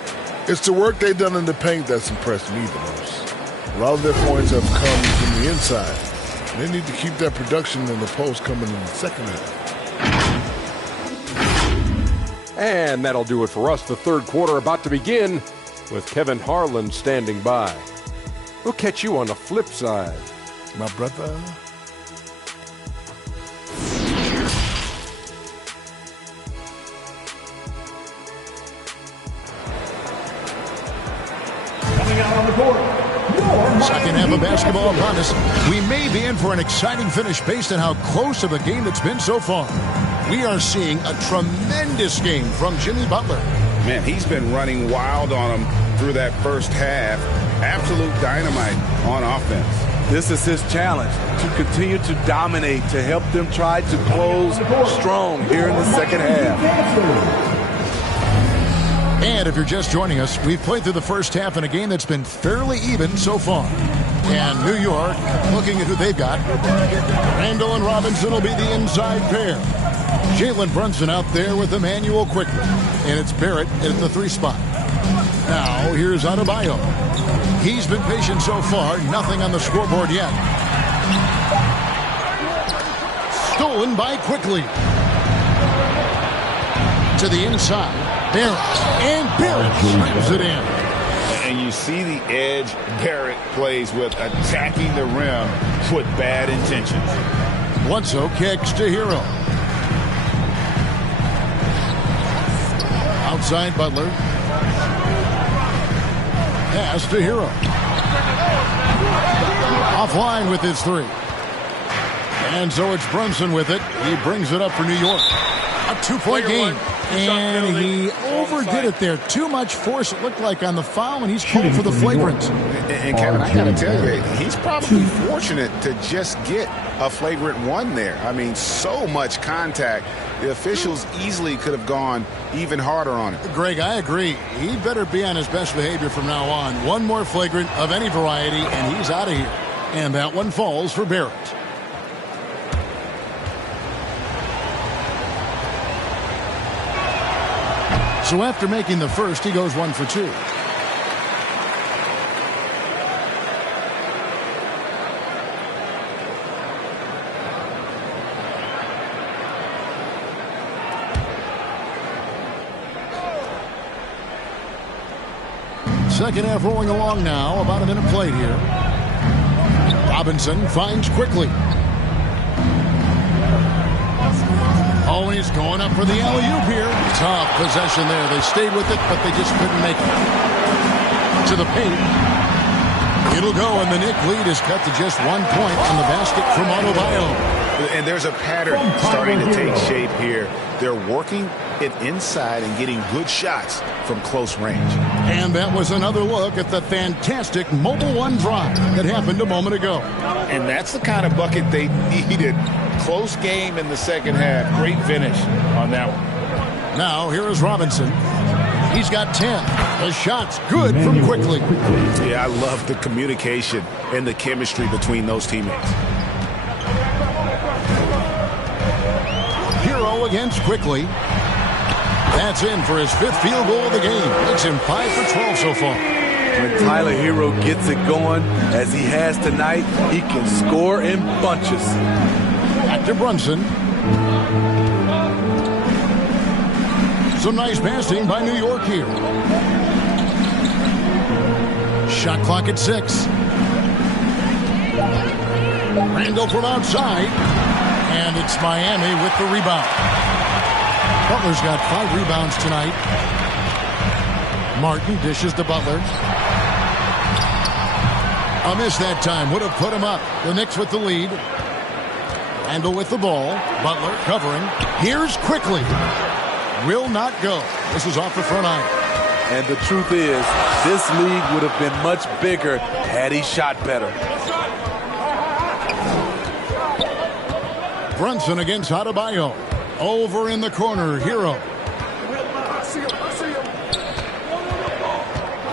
It's the work they've done in the paint that's impressed me the most. A lot of their points have come from the inside. They need to keep that production in the post coming in the second half. And that'll do it for us. The third quarter about to begin with Kevin Harlan standing by. We'll catch you on the flip side. My brother. Second half of basketball upon us. We may be in for an exciting finish based on how close of a game it's been so far. We are seeing a tremendous game from Jimmy Butler. Man, he's been running wild on them through that first half. Absolute dynamite on offense. This is his challenge, to continue to dominate, to help them try to close strong here in the second half. And if you're just joining us, we've played through the first half in a game that's been fairly even so far. And New York, looking at who they've got, Randall and Robinson will be the inside pair. Jalen Brunson out there with Emmanuel quickly. And it's Barrett at the 3 spot. Now, here's Adebayo. He's been patient so far, nothing on the scoreboard yet. Stolen by Quickly. To the inside. Barrett, and Barrett slams it in. And you see the edge Barrett plays with, attacking the rim with bad intentions. Bledsoe kicks to Hero. Outside Butler. Pass to Hero. Offline with his 3. And so it's Brunson with it. He brings it up for New York. A 2-point game. And he overdid it there. Too much force, it looked like, on the foul, and he's called for the flagrant. And Kevin, I got to tell you, he's probably fortunate to just get a flagrant 1 there. I mean, so much contact. The officials easily could have gone even harder on it. Greg, I agree. He better be on his best behavior from now on. One more flagrant of any variety, and he's out of here. And that one falls for Barrett. So after making the first, he goes 1 for 2. Second half rolling along now. About a minute played here. Robinson finds Quickly. Oh, and he's going up for the alley-oop here. Tough possession there. They stayed with it, but they just couldn't make it. To the paint. It'll go, and the Knicks lead is cut to just 1 point on the basket from Adebayo. And there's a pattern starting to take shape here. They're working it inside and getting good shots from close range. And that was another look at the fantastic Mobile One drive that happened a moment ago. And that's the kind of bucket they needed. Close game in the second half. Great finish on that one. Now, here is Robinson. He's got 10. The shot's good from Quickly. Yeah, I love the communication and the chemistry between those teammates. Hero against Quickly. That's in for his 5th field goal of the game. Makes him 5 for 12 so far. When Tyler Hero gets it going, as he has tonight, he can score in bunches. Back to Brunson. Some nice passing by New York here. Shot clock at 6. Randall from outside. And it's Miami with the rebound. Butler's got 5 rebounds tonight. Martin dishes to Butler. A miss that time. Would have put him up. The Knicks with the lead. Randall with the ball. Butler covering. Here's Quickly. Will not go. This is off the front iron. And the truth is, this lead would have been much bigger had he shot better. Brunson against Adebayo. Over in the corner, Hero.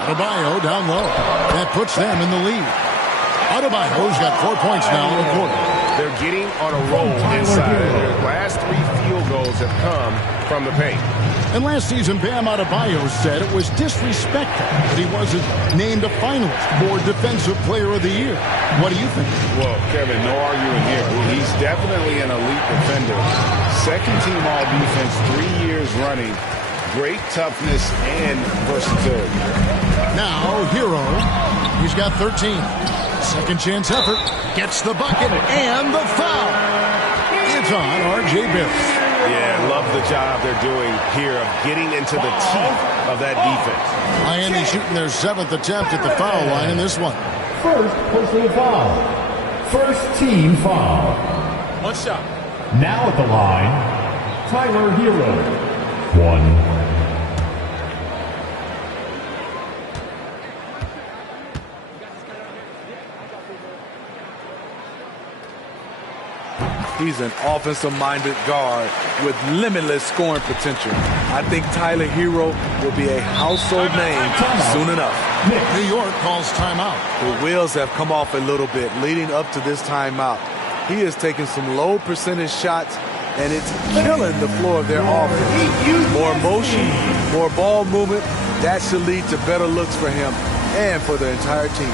Adebayo down low. That puts them in the lead. Adebayo's got 4 points now in the quarter. They're getting on a roll inside. Their last 3 field goals have come from the paint. And last season, Bam Adebayo said it was disrespectful that he wasn't named a finalist for Defensive Player of the Year. What do you think? Well, Kevin, no arguing here. He's definitely an elite defender. Second team all-defense 3 years running. Great toughness and versatility. Now, Hero. He's got 13. Second chance effort. Gets the bucket and the foul. It's on R.J. Barrett. Yeah, love the job they're doing here of getting into the teeth of that defense. Miami shooting their 7th attempt at the foul line in this one. First personal foul. First team foul. One shot. Now at the line, Tyler Hero. 1. He's an offensive-minded guard with limitless scoring potential. I think Tyler Hero will be a household name soon enough. New York calls timeout. The wheels have come off a little bit leading up to this timeout. He is taking some low percentage shots, and it's killing the floor of their offense. More motion, more ball movement, that should lead to better looks for him and for the entire team.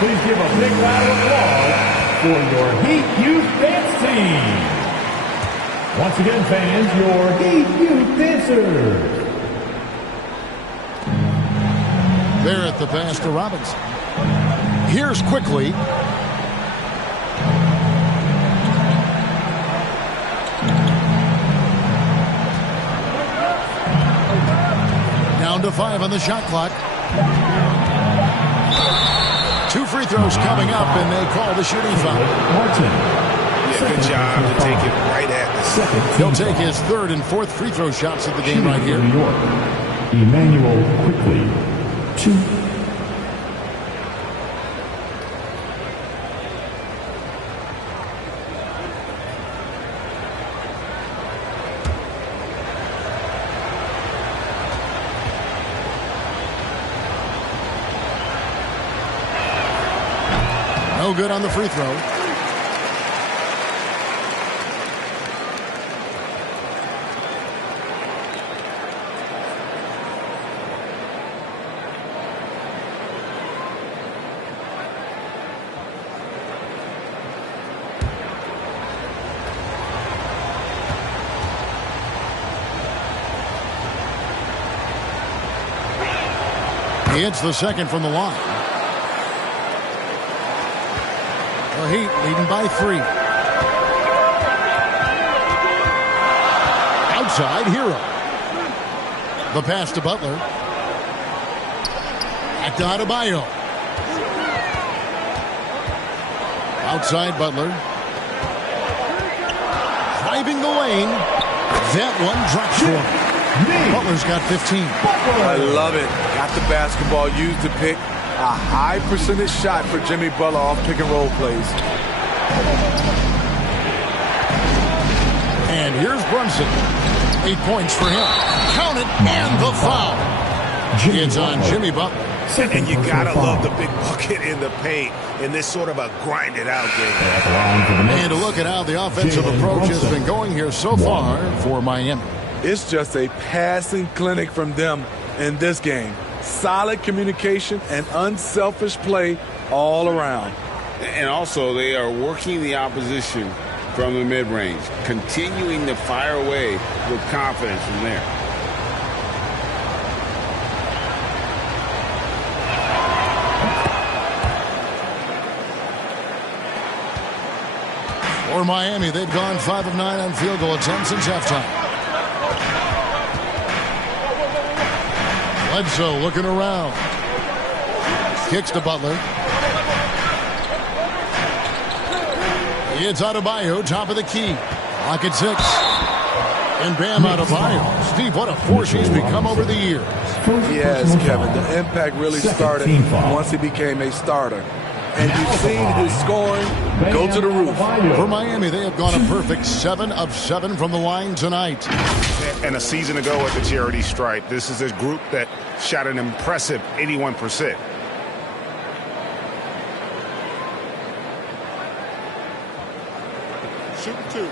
Please give a big round of applause for your Heat Youth Dance Team. Once again, fans, your Heat Youth Dancers. There at the pass to Robinson. Here's Quickly. Down to 5 on the shot clock. 2 free throws coming up, and they call the shooting foul. Yeah, good job to take it right at the second. He'll take his 3rd and 4th free throw shots of the game right here. New York, Emmanuel Quickly, 2. No good on the free throw. He hits the second from the line. The Heat leading by 3. Outside, Hero. The pass to Butler. Back to Adebayo. Outside, Butler. Driving the lane. That one drops for him. Butler's got 15. I love it. Got the basketball, used to pick a high percentage shot for Jimmy Butler off pick and roll plays. And here's Brunson. 8 points for him. Count it, and the foul. It's on Jimmy Butler. And you gotta love the big bucket in the paint in this sort of a grinded out game. And to look at how the offensive approach has been going here so far for Miami. It's just a passing clinic from them in this game. Solid communication and unselfish play all around. And also, they are working the opposition from the mid-range, continuing to fire away with confidence from there. For Miami, they've gone 5 of 9 on field goal attempts since halftime. Bledsoe looking around. Kicks to Butler. It's Adebayo, top of the key. Clock at 6. And Bam Adebayo. Steve, what a force he's become over the years. Yes, Kevin. The impact really started once he became a starter. And you've seen his scoring go to the roof. For Miami, they have gone a perfect 7 of 7 from the line tonight. And a season ago at the charity stripe, this is a group that shot an impressive 81%. Shooting 2.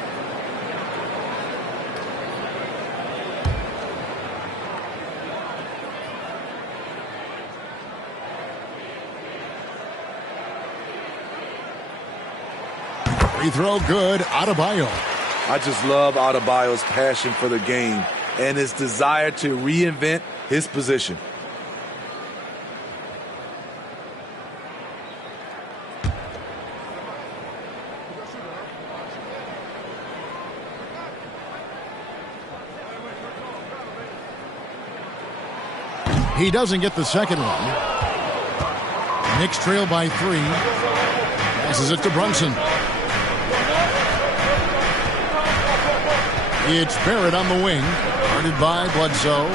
Free throw good. Adebayo. I just love Adebayo's passion for the game and his desire to reinvent his position. He doesn't get the second one. Knicks trail by 3. Passes it to Brunson. It's Barrett on the wing. Guarded by Bledsoe.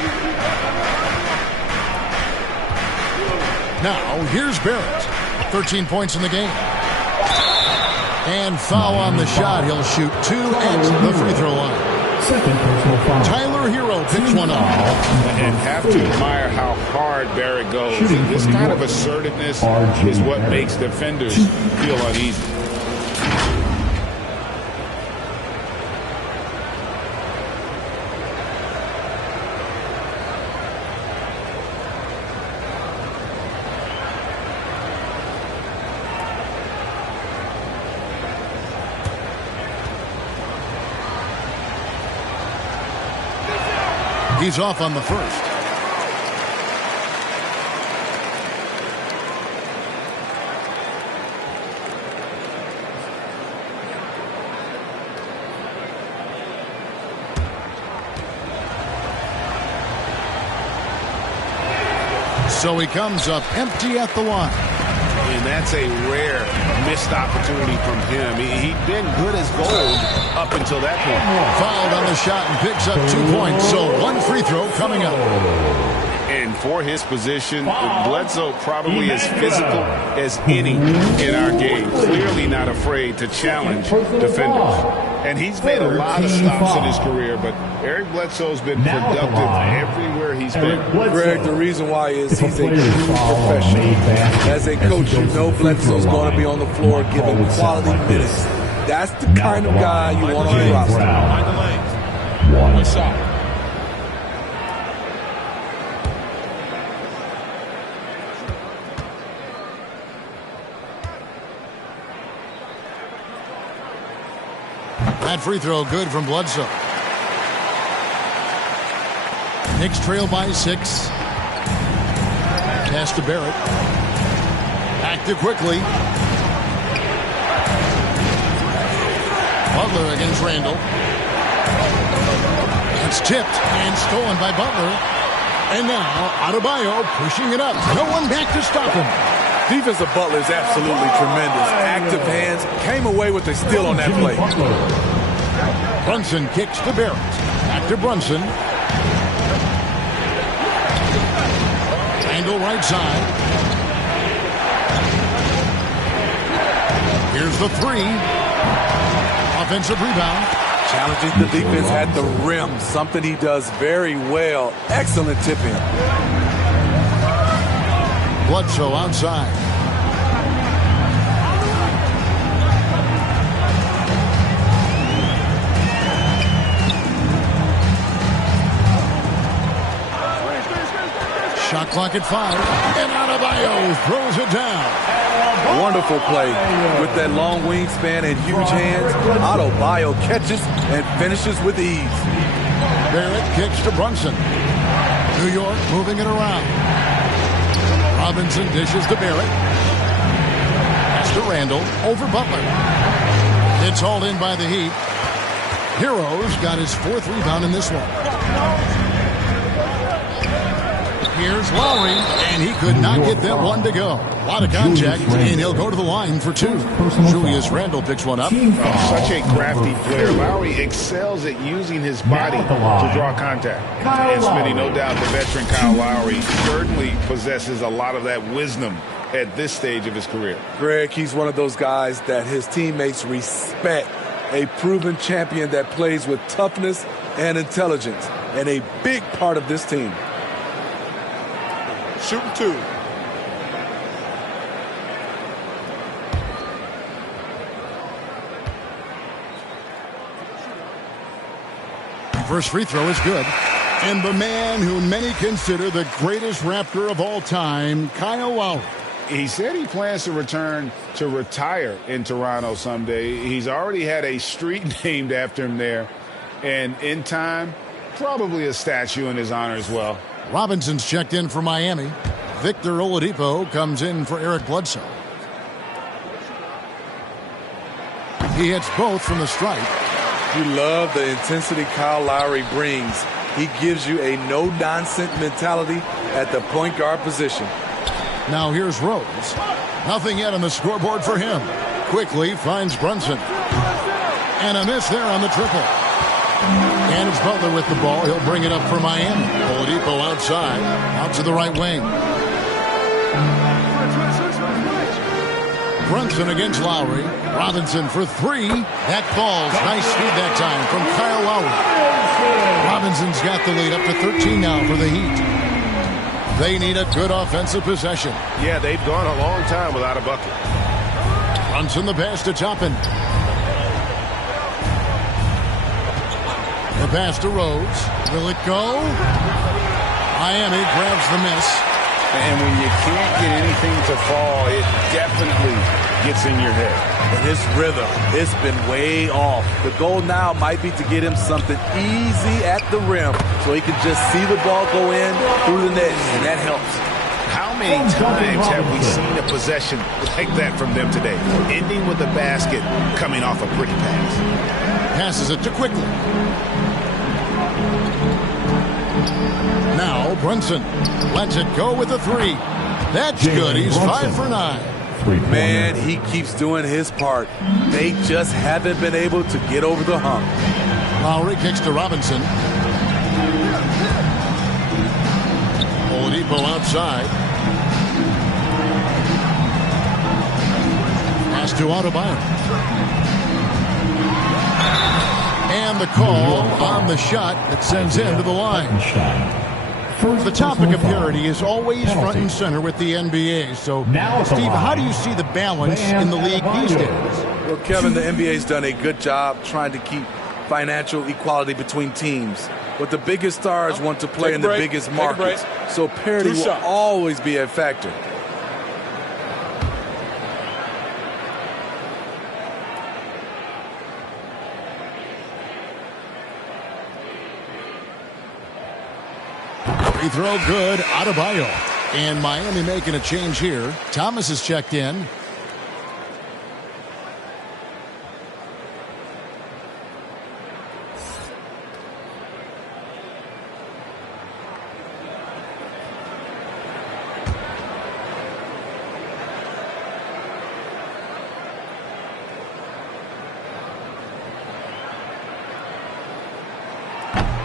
Now, here's Barrett. 13 points in the game. And foul on the shot. He'll shoot 2 at the free throw line. Tyler Hero picks one up. And have to admire how hard Barrett goes. This kind of assertiveness is what makes defenders feel uneasy. He's off on the first. So he comes up empty at the line. And that's a rare missed opportunity from him. He'd been good as gold up until that point. Fouled on the shot and picks up 2 points. So 1 free throw coming up. And for his position, Bledsoe probably as physical as any in our game. Clearly not afraid to challenge defenders. And he's made a lot of stops in his career, but Eric Bledsoe's been productive everywhere he's been. Greg, the reason why is he's a true professional. As a coach, you know Bledsoe's going to be on the floor giving quality minutes. That's the kind of guy you want on your roster. One shot. That free throw good from Bledsoe. Knicks trail by 6. Pass to Barrett. Active quickly. Butler against Randall. It's tipped and stolen by Butler. And now Adebayo pushing it up. No one back to stop him. Defense of Butler is absolutely tremendous. Active hands, came away with a steal on that play. Brunson kicks to Barrett. Back to Brunson. Randall right side. Here's the three. Offensive rebound. Challenging the defense at the rim, something he does very well. Excellent tipping. Bledsoe outside. Shot clock at 5. And Adebayo throws it down. Wonderful play. With that long wingspan and huge hands, Adebayo catches and finishes with ease. Barrett kicks to Brunson. New York moving it around. Robinson dishes to Barrett. Pass to Randall. Over Butler. It's hauled in by the Heat. Hero's got his 4th rebound in this one. Here's Lowry, and he could not get that one to go. A lot of contact, and he'll go to the line for 2. Julius Randle picks one up. Such a crafty player. Lowry excels at using his body to draw contact. And Smitty, no doubt the veteran Kyle Lowry certainly possesses a lot of that wisdom at this stage of his career. Greg, he's one of those guys that his teammates respect. A proven champion that plays with toughness and intelligence, and a big part of this team. Shooting 2. First free throw is good. And the man who many consider the greatest Raptor of all time, Kyle Lowry. He said he plans to return to retire in Toronto someday. He's already had a street named after him there. And in time, probably a statue in his honor as well. Robinson's checked in for Miami. Victor Oladipo comes in for Eric Bledsoe. He hits both from the stripe. You love the intensity Kyle Lowry brings. He gives you a no-nonsense mentality at the point guard position. Now here's Rose. Nothing yet on the scoreboard for him. Quickly finds Brunson. And a miss there on the triple. And it's Butler with the ball. He'll bring it up for Miami. Oladipo outside. Out to the right wing. Brunson against Lowry. Robinson for 3. That falls. Nice speed that time from Kyle Lowry. Robinson's got the lead up to 13 now for the Heat. They need a good offensive possession. Yeah, they've gone a long time without a bucket. Brunson the pass to Toppin. The pass to Rose. Will it go? Miami grabs the miss. And when you can't get anything to fall, it definitely gets in your head. And his rhythm, it's been way off. The goal now might be to get him something easy at the rim so he can just see the ball go in through the net, and that helps. How many times have we seen a possession like that from them today? Ending with a basket, coming off a pretty pass. Passes it to Quickly. Now Brunson lets it go with a 3. That's good. He's 5 for 9. Man, he keeps doing his part. They just haven't been able to get over the hump. Lowry kicks to Robinson. Oladipo outside. Pass to Adebayo. And the call on the shot that sends him to the line. The topic of parity is always front and center with the NBA. So, Steve, how do you see the balance in the league these days? Well, Kevin, the NBA's done a good job trying to keep financial equality between teams. But the biggest stars want to play in the biggest markets. So parity will always be a factor. Free throw good. Adebayo. And Miami making a change here. Thomas is checked in.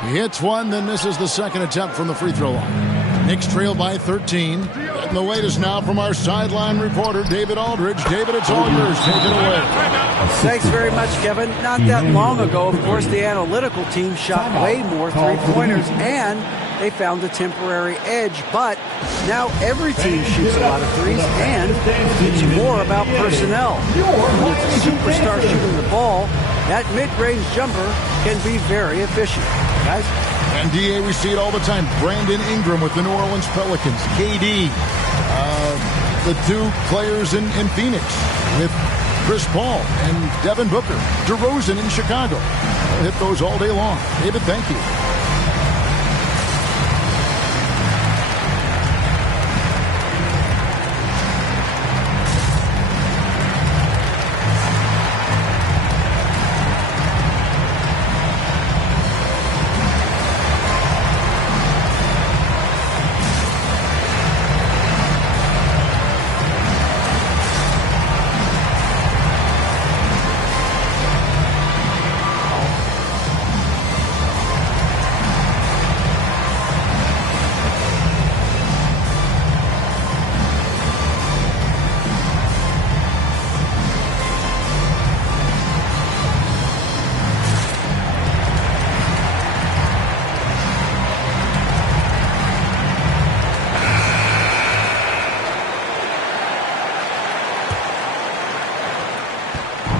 He hits one, then misses the second attempt from the free throw line. Knicks trail by 13. And the latest now from our sideline reporter, David Aldridge. David, it's all yours. Take it away. Thanks very much, Kevin. Not that long ago, of course, the analytical team shot way more three-pointers, and they found a temporary edge. But now every team shoots a lot of threes, and it's more about personnel. When it's a superstar shooting the ball, that mid-range jumper can be very efficient. Guys? And DA, we see it all the time. Brandon Ingram with the New Orleans Pelicans. KD, the two players in Phoenix with Chris Paul and Devin Booker. DeRozan in Chicago. We'll hit those all day long. David, thank you.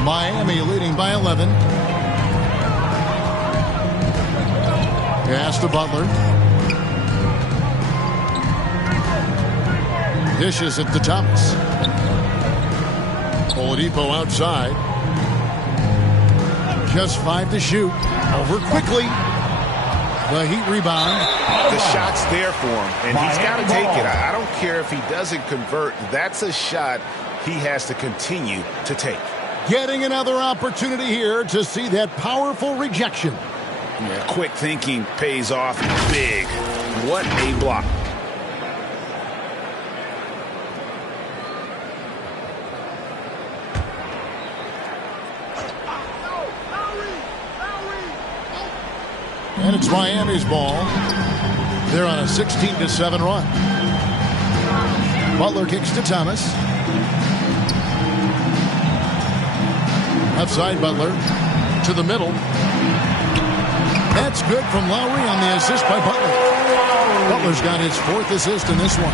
Miami leading by 11. Pass to Butler. Dishes it to Thomas. Oladipo outside. Just 5 to shoot. Over quickly. The Heat rebound. The shot's there for him, and he's got to take it. I don't care if he doesn't convert. That's a shot he has to continue to take. Getting another opportunity here to see that powerful rejection. Yeah, quick thinking pays off big. What a block. And it's Miami's ball. They're on a 16-7 run. Butler kicks to Thomas. Outside Butler to the middle. That's good from Lowry on the assist by Butler. Butler's got his 4th assist in this one.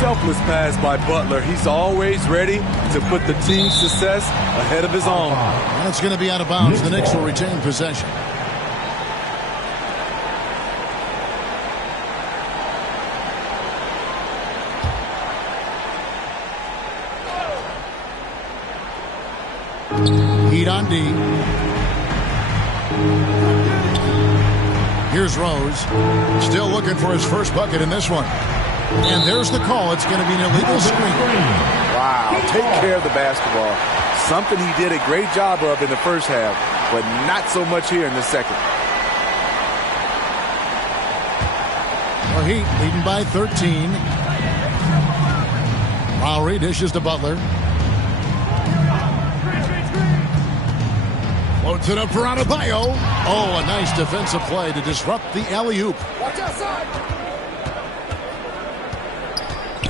Selfless pass by Butler. He's always ready to put the team's success ahead of his own. That's going to be out of bounds. The Knicks will retain possession. Heat on D. Here's Rose. Still looking for his first bucket in this one. And there's the call. It's going to be an illegal screen. Wow. Take care of the basketball. Something he did a great job of in the first half, but not so much here in the second. The Heat leading by 13. Lowry dishes to Butler. Floats it up for Adebayo. Oh, a nice defensive play to disrupt the alley-oop. Watch outside.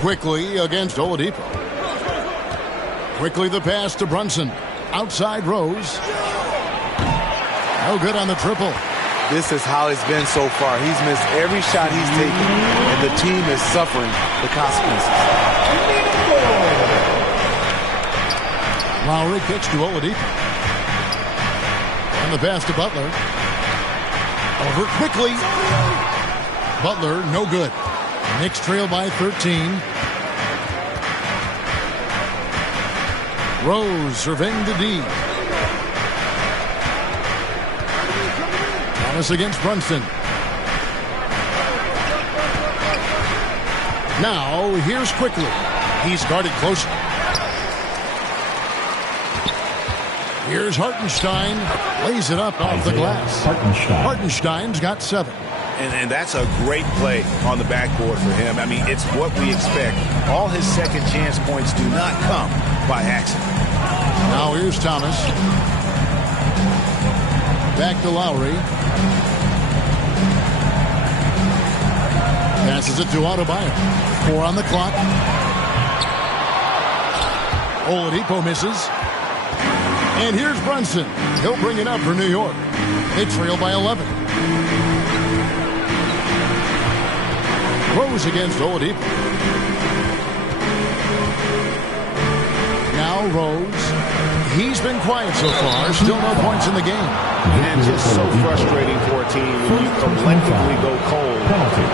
Quickly against Oladipo. Quickly the pass to Brunson. Outside Rose. No good on the triple. This is how it's been so far. He's missed every shot he's taken, and the team is suffering the consequences. Lowry kicks to Oladipo. And the pass to Butler. Over quickly. Butler, no good. Knicks trail by 13. Rose surveying the D. Thomas against Brunson. Now, here's Quickly. He's guarded closely. Here's Hartenstein. Lays it up off the glass. Hartenstein's got 7. And that's a great play on the backboard for him. I mean, it's what we expect. All his second chance points do not come by accident. Now here's Thomas. Back to Lowry. Passes it to Adebayo. 4 on the clock. Oladipo misses. And here's Brunson. He'll bring it up for New York. They trail by 11. Rose against Oladipo. Now Rose. He's been quiet so far. Still no points in the game. And just so frustrating for a team when you collectively go cold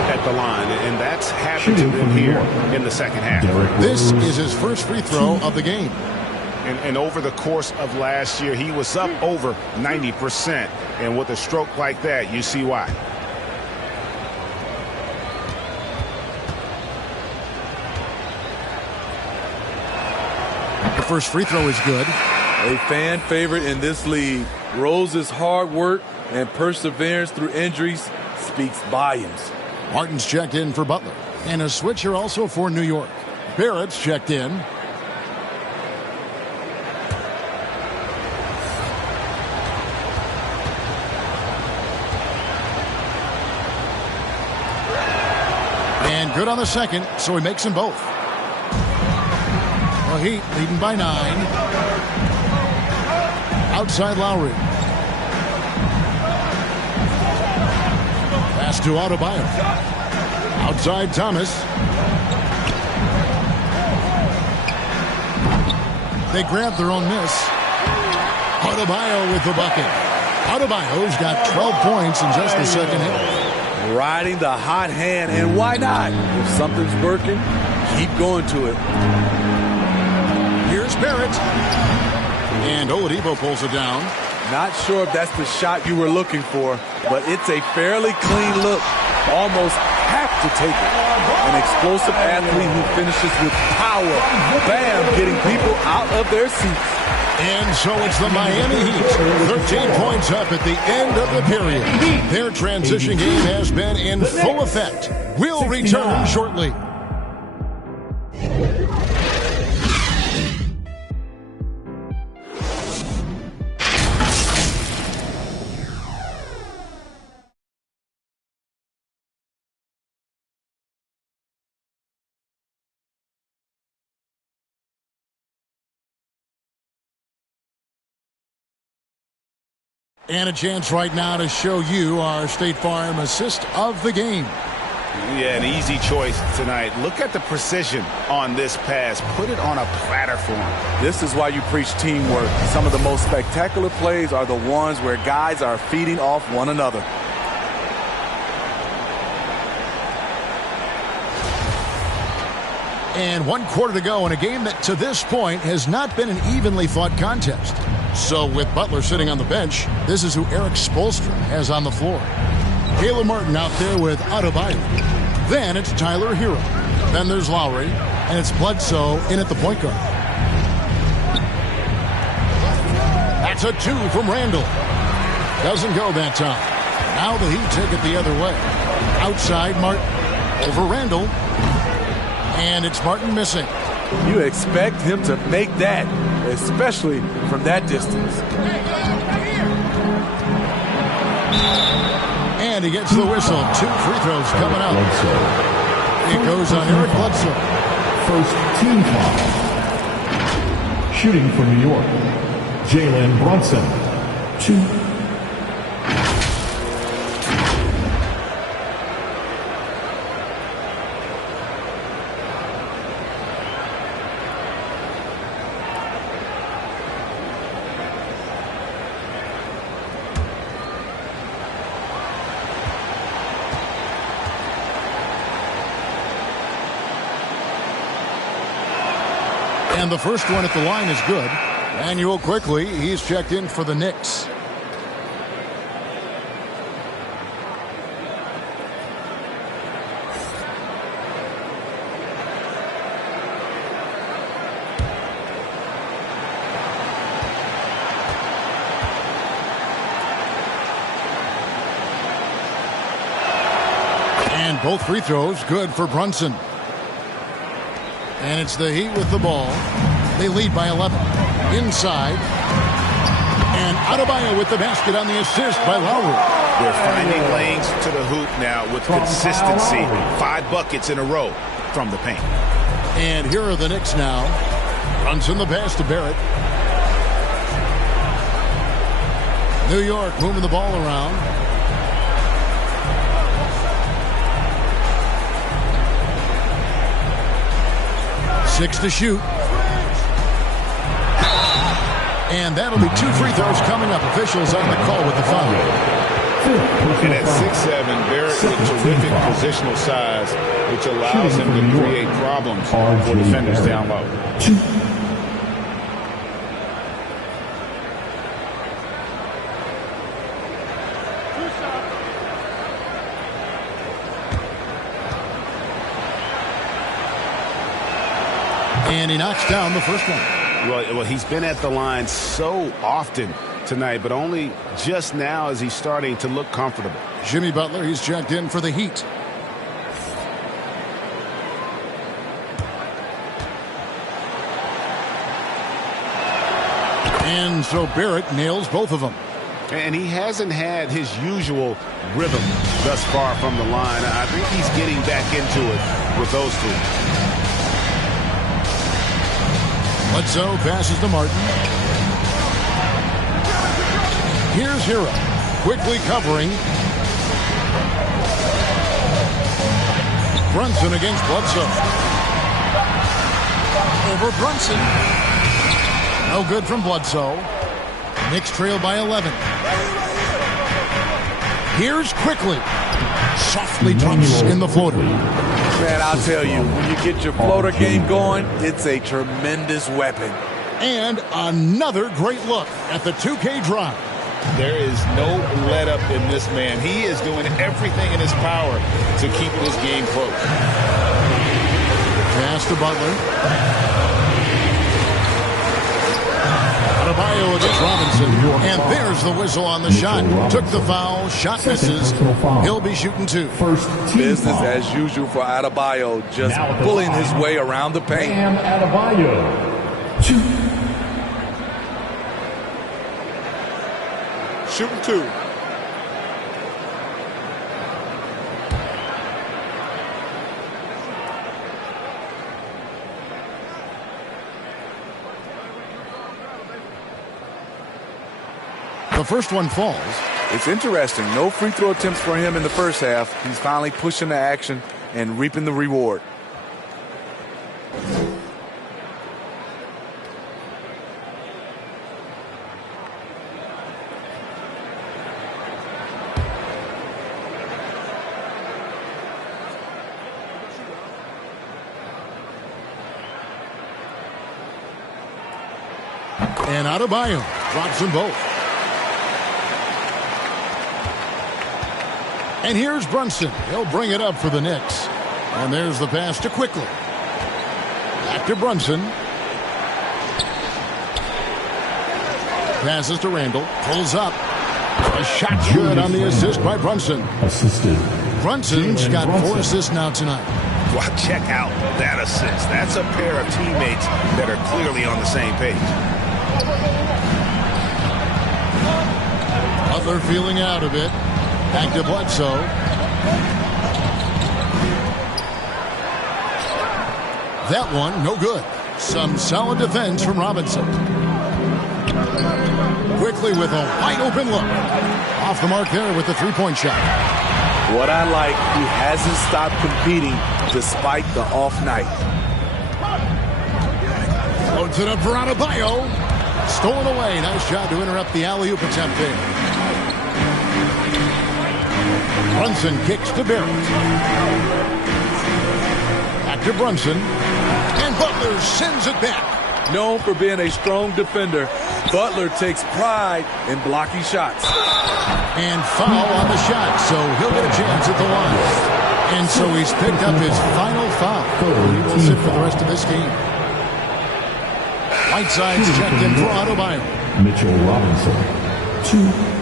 at the line. And that's happened to them here in the second half. This is his first free throw of the game. And over the course of last year, he was up over 90%. And with a stroke like that, you see why. The first free throw is good. A fan favorite in this league. Rose's hard work and perseverance through injuries speaks volumes. Martin's checked in for Butler. And a switch here also for New York. Barrett's checked in. And good on the second, so he makes them both. The Heat leading by 9. Outside Lowry. Pass to Adebayo. Outside Thomas. They grab their own miss. Adebayo with the bucket. Adebayo's got 12 points in just the second half. Riding the hot hand, and why not? If something's working, keep going to it. Here's Barrett. And Oladipo pulls it down. Not sure if that's the shot you were looking for, but it's a fairly clean look. Almost have to take it. An explosive athlete who finishes with power. Bam, getting people out of their seats. And so it's the Miami Heat. 13 points up at the end of the period. Their transition game has been in full effect. We'll return shortly. And a chance right now to show you our State Farm assist of the game. Yeah, an easy choice tonight. Look at the precision on this pass. Put it on a platter for him. This is why you preach teamwork. Some of the most spectacular plays are the ones where guys are feeding off one another. And 1 quarter to go in a game that to this point has not been an evenly fought contest. So with Butler sitting on the bench, this is who Eric Spoelstra has on the floor. Caleb Martin out there with Adebayo. Then it's Tyler Hero. Then there's Lowry. And it's Bledsoe in at the point guard. That's a 2 from Randall. Doesn't go that time. Now the Heat take it the other way. Outside Martin. Over Randall. And it's Martin missing. You expect him to make that, especially from that distance. And he gets the whistle. 2 free throws coming up. It goes on Eric Bledsoe. First team foul. Shooting for New York, Jalen Brunson. 2. And the first one at the line is good. Manuel Quickly, he's checked in for the Knicks. Both free throws good for Brunson. And it's the Heat with the ball. They lead by 11. Inside. And Adebayo with the basket on the assist by Lowry. They're finding lanes to the hoop now with consistency. 5 buckets in a row from the paint. And here are the Knicks now. Brunson the pass to Barrett. New York moving the ball around. Six to shoot. And that'll be 2 free throws coming up. Officials on the call with the foul. And at 6'7", Barrett with terrific positional size, which allows him to create problems for defenders down low. And he knocks down the first one. Well, he's been at the line so often tonight, but only just now is he starting to look comfortable. Jimmy Butler, he's checked in for the Heat. And so Barrett nails both of them. And he hasn't had his usual rhythm thus far from the line. I think he's getting back into it with those two. Bledsoe passes to Martin. Here's Hero. Quickly covering. Brunson against Bledsoe. Over Brunson. No good from Bledsoe. Knicks trail by 11. Here's Quickly. Softly drops in the floater. Man, I'll tell you, when you get your floater game going, it's a tremendous weapon. And another great look at the 2K drive. There is no let up in this man. He is doing everything in his power to keep this game close. Pass to Butler. Adebayo against Robinson. And there's the whistle on the shot. Took the foul. Shot misses. He'll be shooting 2. Business as usual for Adebayo. Just pulling his way around the paint. Adebayo. 2. Shooting 2. The first one falls. It's interesting. No free throw attempts for him in the first half. He's finally pushing the action and reaping the reward. And Adebayo drops them both. And here's Brunson. He'll bring it up for the Knicks. And there's the pass to Quickly. Back to Brunson. Passes to Randall. Pulls up. A shot good on the assist by Brunson. Assisted. Brunson's got 4 assists now tonight. Well, check out that assist. That's a pair of teammates that are clearly on the same page. Butler feeling out a bit. Back to Bledsoe. That one, no good. Some solid defense from Robinson. Quickly with a wide open look. Off the mark there with the three-point shot. What I like, he hasn't stopped competing despite the off night. Loads it up for Adebayo. Stolen away. Nice job to interrupt the alley-oop attempt there. Brunson kicks to Barrett. Back to Brunson. And Butler sends it back. Known for being a strong defender, Butler takes pride in blocking shots. And foul on the shot, so he'll get a chance at the line. And so he's picked up his final foul. He will sit for the rest of this game. Whiteside's checked in for Adebayo. Mitchell Robinson. 2.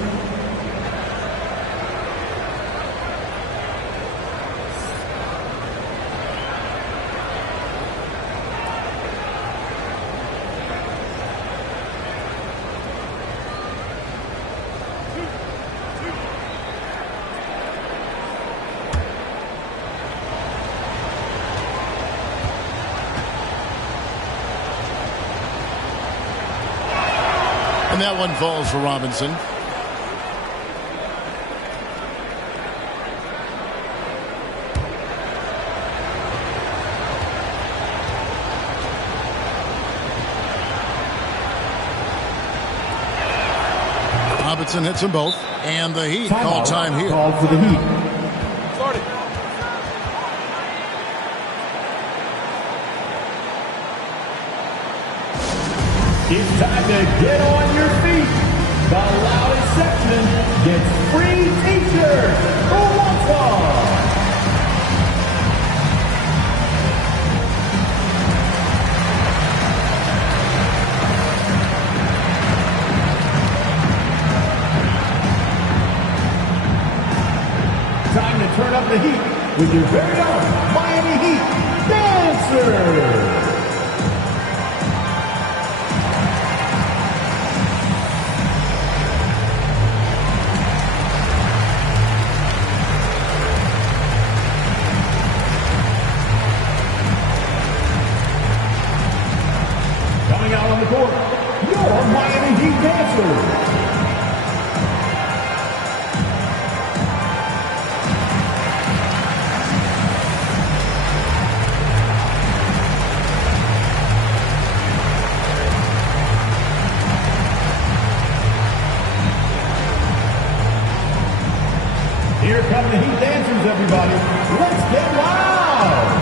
And that one falls for Robinson. Robinson hits them both. And the Heat call time here. Called for the Heat. It's time to get on your feet. The loudest section gets free t-shirts. Who wants one? Time to turn up the heat with your very own Miami Heat Dancer. Coming out on the court, your Miami Heat Dancers. Here come the Heat Dancers, everybody. Let's get loud!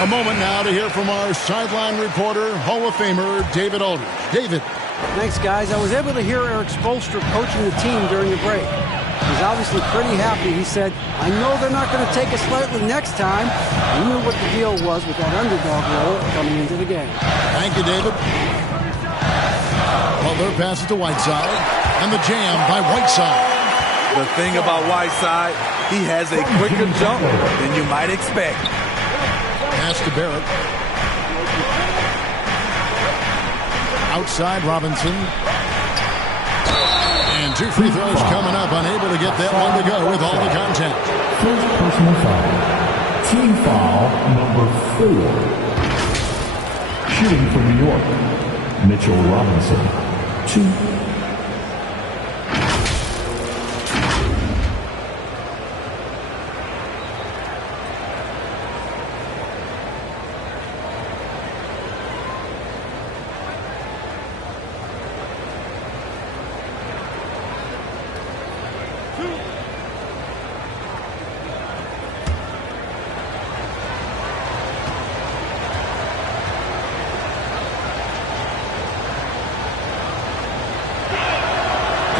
A moment now to hear from our sideline reporter, Hall of Famer David Aldridge. David. Thanks, guys. I was able to hear Eric Spoelstra coaching the team during the break. He's obviously pretty happy. He said, I know they're not going to take us lightly next time. He knew what the deal was with that underdog role coming into the game. Thank you, David. Butler passes to Whiteside, and the jam by Whiteside. The thing about Whiteside, he has a quicker jump than you might expect. Pass to Barrett. Outside Robinson. And 2 free throws coming up, unable to get that one to go with all the contact. First personal foul. Team foul number 4. Shooting for New York, Mitchell Robinson. 2.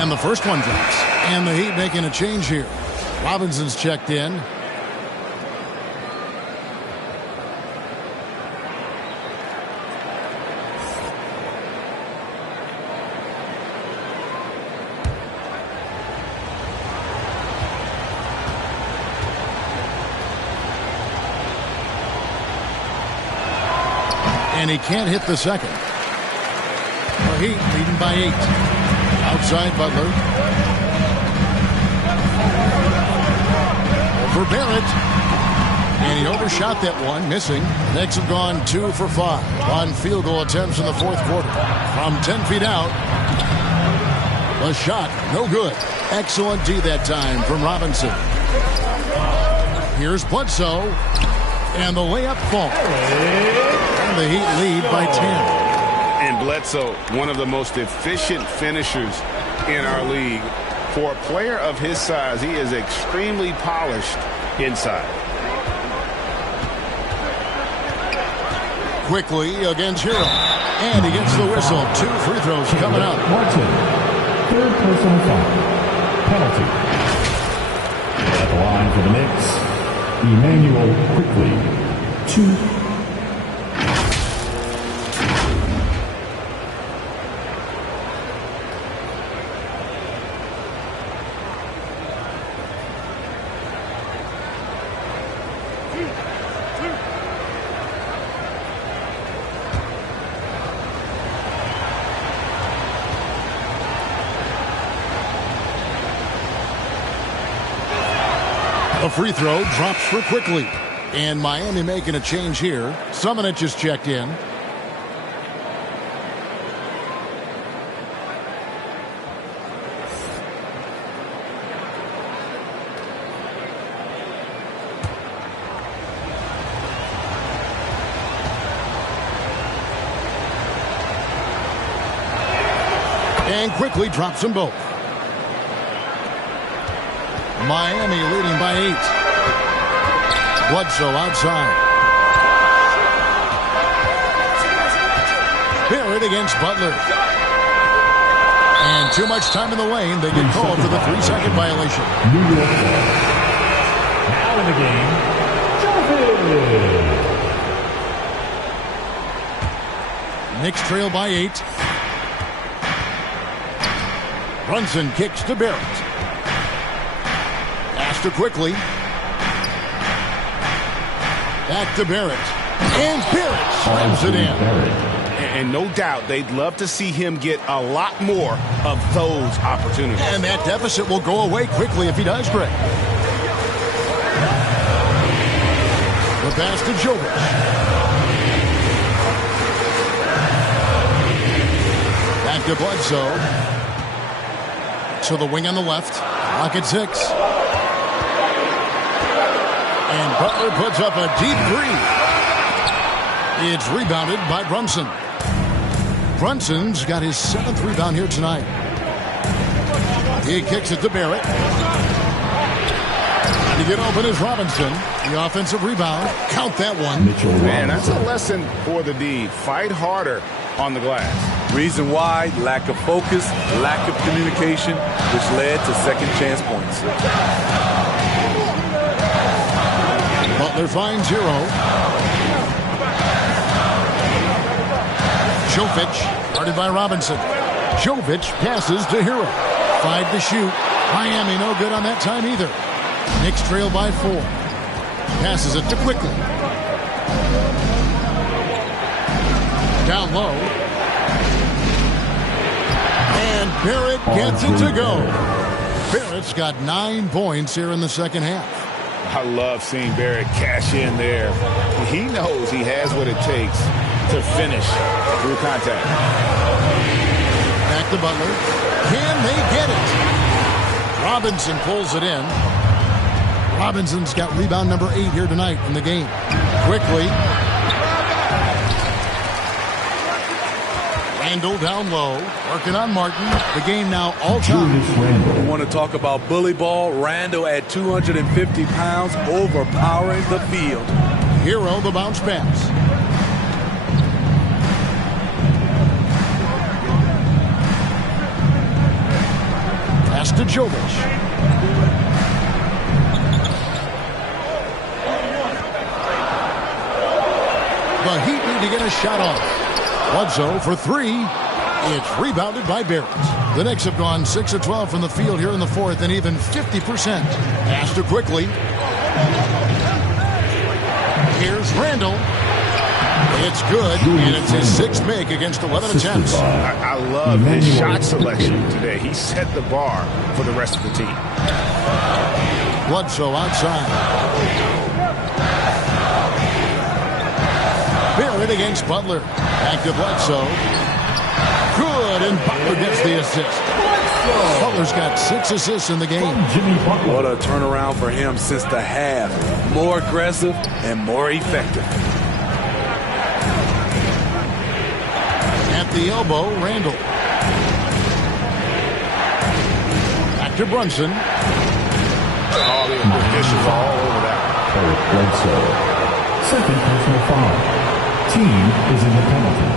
And the first one drops. And the Heat making a change here. Robinson's checked in. And he can't hit the second. The Heat leading by 8. Outside Butler. Over Barrett. And he overshot that one, missing. Knicks have gone 2 for 5 on field goal attempts in the fourth quarter. From 10 feet out. A shot, no good. Excellent D that time from Robinson. Here's Bledsoe. And the layup falls. And the Heat lead by 10. And Bledsoe, one of the most efficient finishers in our league. For a player of his size, he is extremely polished inside. Quickly against Hero. And he gets the whistle. 2 free throws coming up. Martin, third personal foul. Penalty. At the line for the Knicks, Emmanuel Quickly. 2. A free throw drops for Quickly. And Miami making a change here. Summonich is checked in. And quickly drops them both. Miami leading by 8. Bledsoe outside. Barrett against Butler. And too much time in the lane. They get called for the 3-second violation. New York ball. Now in the game, Jovic. Knicks trail by 8. Brunson kicks to Barrett. Astor quickly. Back to Barrett. And Barrett slams it in. And no doubt they'd love to see him get a lot more of those opportunities. And that deficit will go away quickly if he does, Greg. The pass to Jovic. Back to Bledsoe. To the wing on the left. Clock at 6. And Butler puts up a deep 3. It's rebounded by Brunson. Brunson's got his 7th rebound here tonight. He kicks it to Barrett. To get open is Robinson. The offensive rebound. Count that one. Man, that's a lesson for the D. Fight harder on the glass. Reason why, lack of focus, lack of communication, which led to second chance points. Butler finds Hero. Jovic, guarded by Robinson. Jovic passes to Hero. 5 to shoot. Miami no good on that time either. Knicks trail by 4. Passes it to Quickly. Down low. And Barrett gets it to go. Barrett's got 9 points here in the second half. I love seeing Barrett cash in there. He knows he has what it takes to finish through contact. Back to Butler. Can they get it? Robinson pulls it in. Robinson's got rebound number 8 here tonight in the game. Quickly. Randall down low. Working on Martin. The game now all time. You want to talk about bully ball? Randall at 250 pounds overpowering the field. Hero the bounce pass. Pass to Jovic. The Heat need to get a shot off. Bledsoe for 3. It's rebounded by Barrett. The Knicks have gone 6 of 12 from the field here in the 4th and even 50%. Pass to Quickly. Here's Randall. It's good, and it's his 6th make against 11 attempts. I love his shot selection today. He set the bar for the rest of the team. Bledsoe outside. Barrett against Butler. Back to Bledsoe. Good, and Butler gets the assist. Butler's got 6 assists in the game. What a turnaround for him since the half. More aggressive and more effective. At the elbow, Randall. Back to Brunson. Oh, the officials are all over that. Bledsoe. Second personal foul. Team is in the penalty.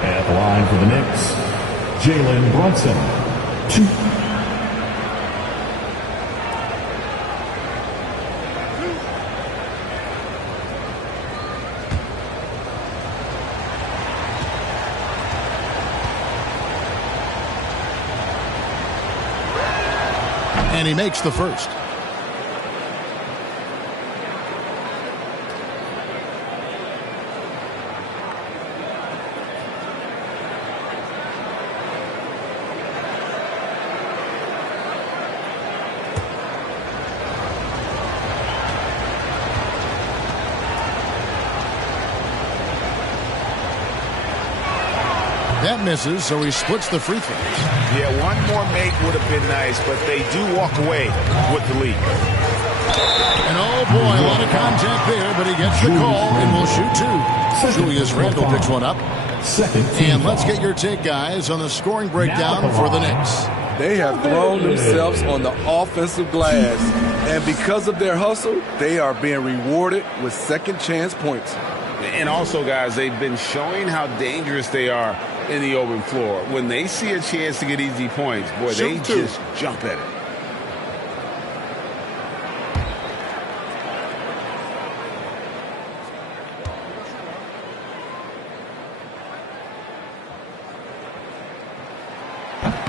At the line for the Knicks, Jalen Brunson. 2. And he makes the first. That misses, so he splits the free throws. Yeah, one more make would have been nice, but they do walk away with the lead. And oh boy, a lot of contact there, but he gets the call and will shoot 2. Julius Randle picks one up. Second team And let's foul. get your take, guys, on the scoring breakdown for the Knicks. They have thrown themselves on the offensive glass, and because of their hustle, they are being rewarded with second chance points. And also, guys, they've been showing how dangerous they are in the open floor. When they see a chance to get easy points, boy, they just jump at it.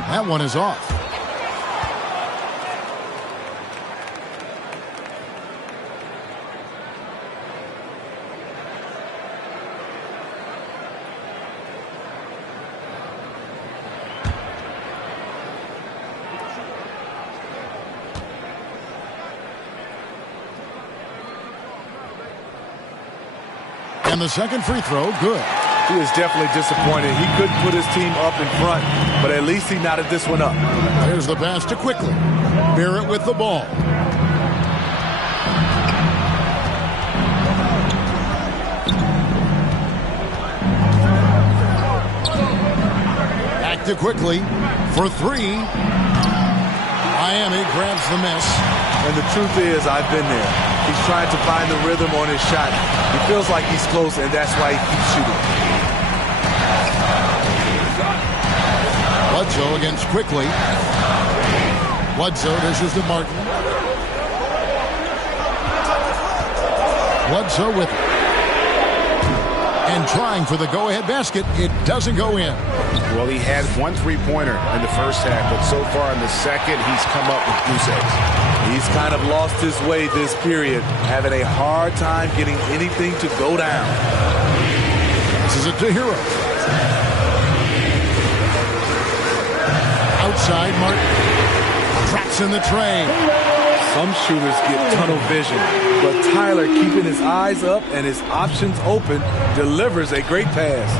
That one is off. And the second free throw, good. He is definitely disappointed. He couldn't put his team up in front, but at least he knotted this one up. There's the pass to Quickly. Barrett with the ball. Back to Quickly for three. Miami grabs the miss. And the truth is, I've been there. He's trying to find the rhythm on his shot. He feels like he's close, and that's why he keeps shooting. Bledsoe against Quickly. Bledsoe dishes to Martin. Bledsoe with it. And trying for the go-ahead basket. It doesn't go in. Well, he had one three-pointer in the first half, but so far in the second, he's come up with goose eggs. He's kind of lost his way this period, having a hard time getting anything to go down. This is it to Hero. Outside, Martin. Traps in the tray. Some shooters get tunnel vision, but Tyler, keeping his eyes up and his options open, delivers a great pass.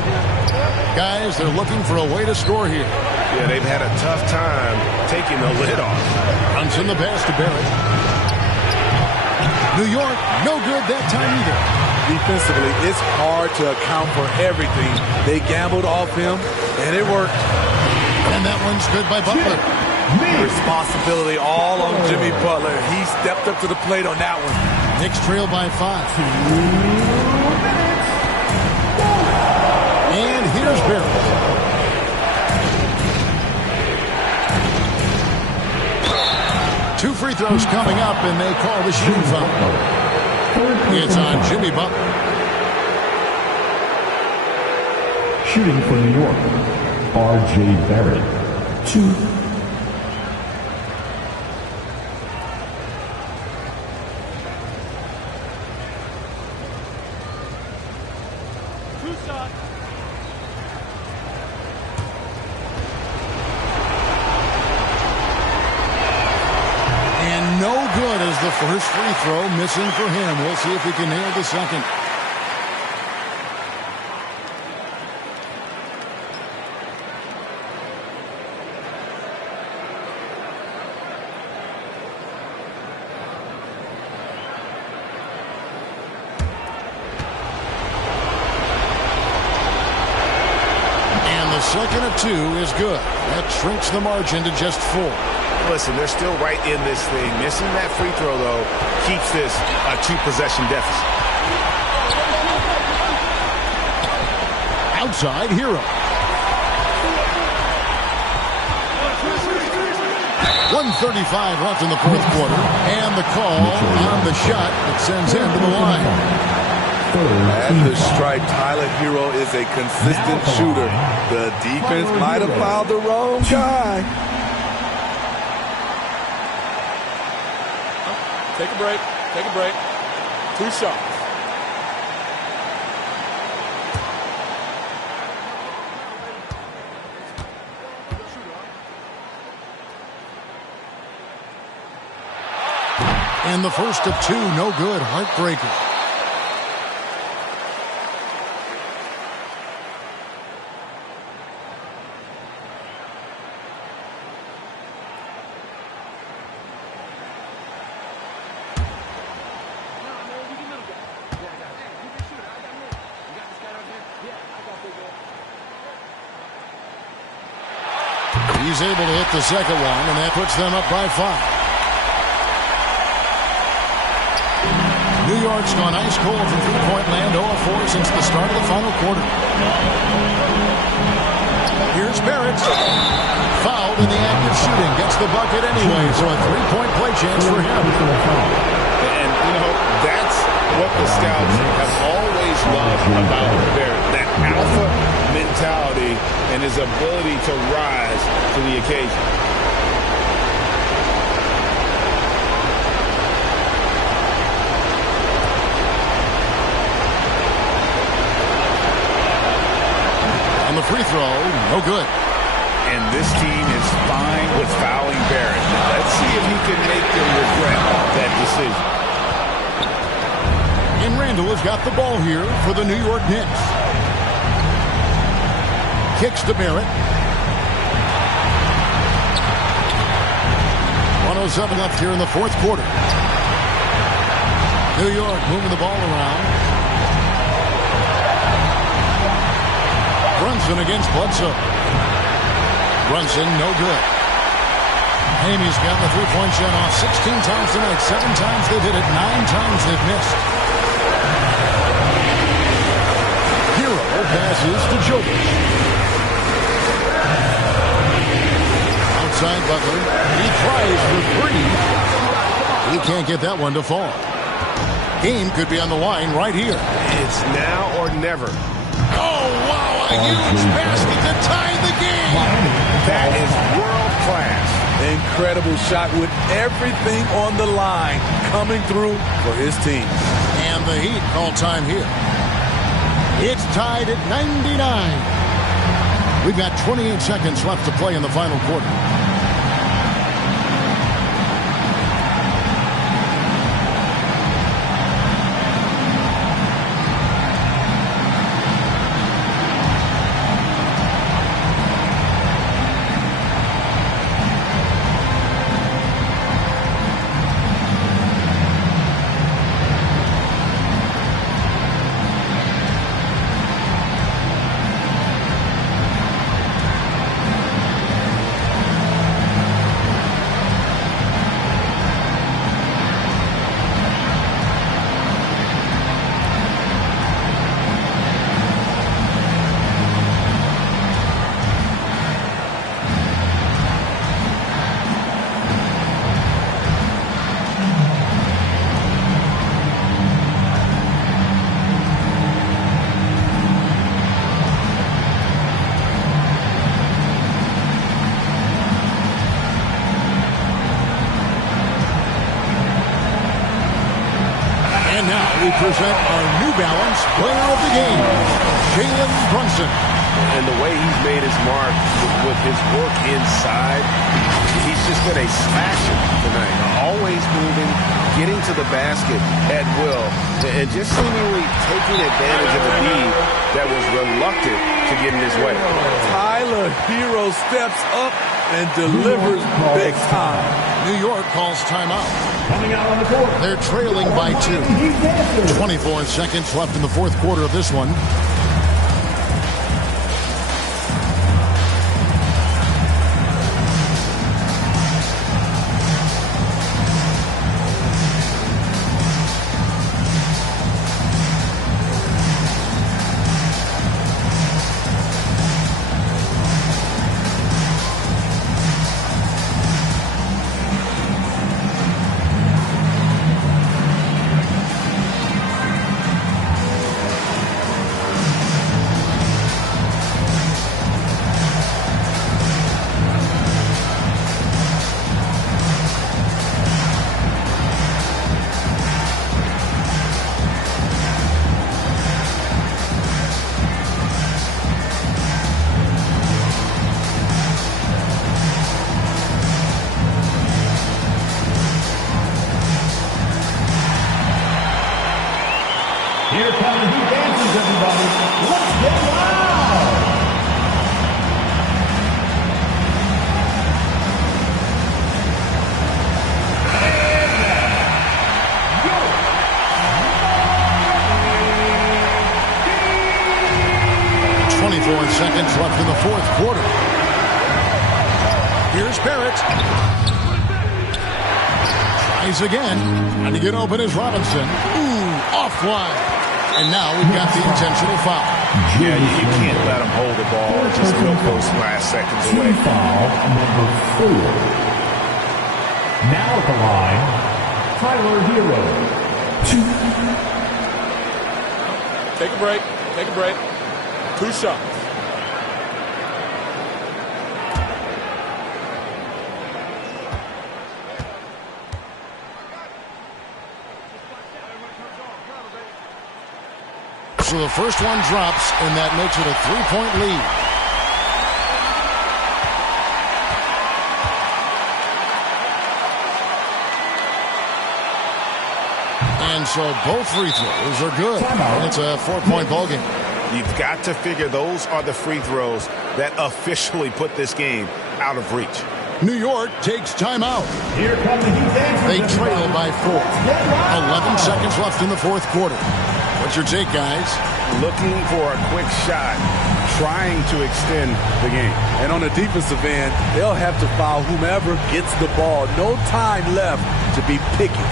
Guys, they're looking for a way to score here. Yeah, they've had a tough time taking the lid off. Brunson the pass to Barrett. New York, no good that time either. Defensively, it's hard to account for everything. They gambled off him, and it worked. And that one's good by Butler. Responsibility all on Jimmy Butler. He stepped up to the plate on that one. Knicks trail by 5. And here's Barrett. Two free throws coming up, and they call the shooting foul. It's on Jimmy Butler. Shooting for New York, R.J. Barrett. 2. And no good as the first free throw missing for him. We'll see if he can nail the second. Second of 2 is good. That shrinks the margin to just 4. Listen, they're still right in this thing. Missing that free throw, though, keeps this a 2-possession deficit. Outside, Hero. 1:35 left in the fourth quarter. And the call on the shot that sends him to the line. At the stripe, Tyler Hero is a consistent shooter. The defense might have fouled the wrong guy. Take a break. Take a break. 2 shots. And the first of 2, no good. Heartbreaker. He's able to hit the second one, and that puts them up by 5. New York's gone ice cold from three-point land, 0-4 since the start of the final quarter. Here's Barrett. Fouled in the act of shooting. Gets the bucket anyway, so a three-point play chance for him. And, you know, that's what the scouts have always loved about Barrett. That alpha mentality and his ability to rise to the occasion. On the free throw, no good. And this team is fine with fouling Barrett. Let's see if he can make them regret that decision. And Randall has got the ball here for the New York Knicks. Kicks to Barrett. 1:07 left here in the fourth quarter. New York moving the ball around. Brunson against Bledsoe. Brunson, no good. Amy's gotten the three-point shot off 16 times tonight. 7 times they've hit it, 9 times they've missed. Hero passes to Jokic. Outside Butler. He tries for 3. He can't get that one to fall. Game could be on the line right here. It's now or never. Oh, wow, a huge basket to tie the game. That is world class. Incredible shot with everything on the line coming through for his team. And the Heat call time here. It's tied at 99. We've got 28 seconds left to play in the final quarter. Present our New Balance player of the game, Jalen Brunson. And the way he's made his mark with his work inside, he's just been a slasher tonight. Always moving, getting to the basket at will, and just seemingly taking advantage of a lead that was reluctant to get in his way. Tyler Hero steps up and delivers big time. New York calls timeout. Coming out on the court. They're trailing by 2. 24 seconds left in the fourth quarter of this one. Here come the Heat dancers, everybody. Let's get loud! And 24 seconds left in the fourth quarter. Here's Barrett. Tries again. Trying to get open is Robinson. Ooh, offline. And now we've got the intentional foul. Yeah, you can't let him hold the ball just real close last seconds away. Foul number 4. Now at the line, Tyler Hero. 2. Take a break. Take a break. 2 shots. So the first one drops, and that makes it a 3-point lead. And so both free throws are good. It's a 4-point ball game. You've got to figure those are the free throws that officially put this game out of reach. New York takes timeout. Here come the Heat dancers. They trail by 4. 11 seconds left in the fourth quarter. What's your take, guys? Looking for a quick shot, trying to extend the game. And on the defensive end, they'll have to foul whomever gets the ball. No time left to be picky.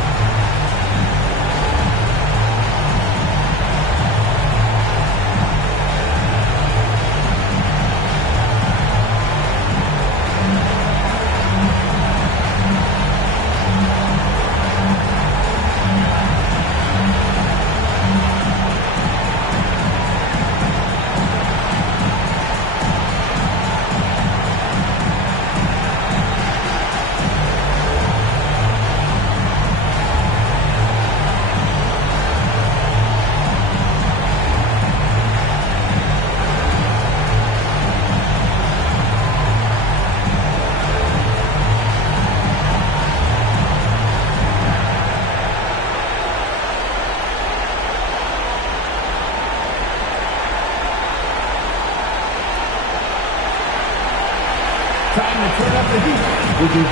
Time to turn up the heat with your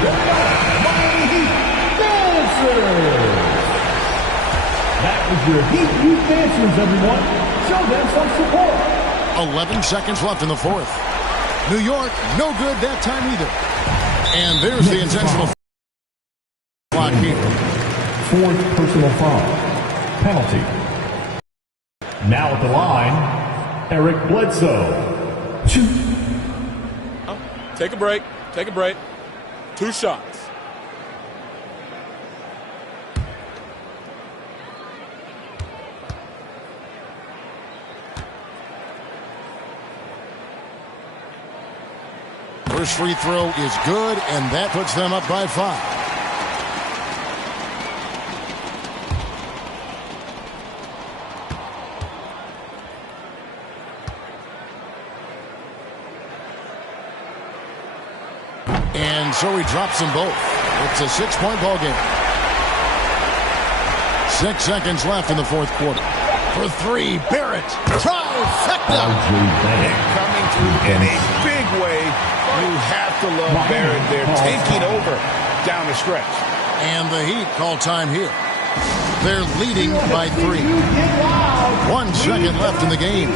Miami Heat Dancers. That was your Heat Youth Dancers, everyone. Show them some support. 11 seconds left in the fourth. New York, no good that time either. And there's the intentional clock here. 4th personal foul. Penalty. Now at the line, Eric Bledsoe. 2. Take a break. Take a break. 2 shots. First free throw is good, and that puts them up by 5. And so he drops them both. It's a 6-point ball game. 6 seconds left in the fourth quarter. For 3, Barrett. Trifecta. Coming through in a big way. You have to love Barrett there, taking over down the stretch. And the Heat call time here. They're leading by 3. 1 second left in the game.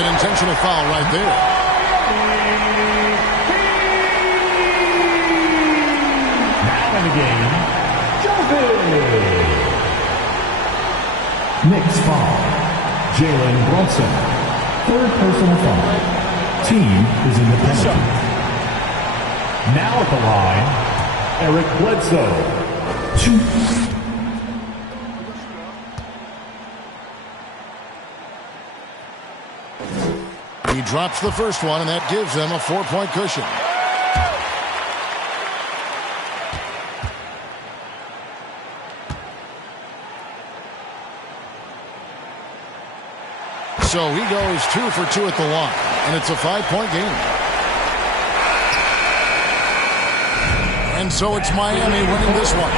Intentional foul right there. Knicks foul. Jalen Brunson. Third personal foul. Team is in the penalty. Now at the line, Eric Bledsoe. 2. He drops the first one, and that gives them a 4-point cushion. So he goes 2 for 2 at the line, and it's a 5-point game. And so it's Miami winning this one.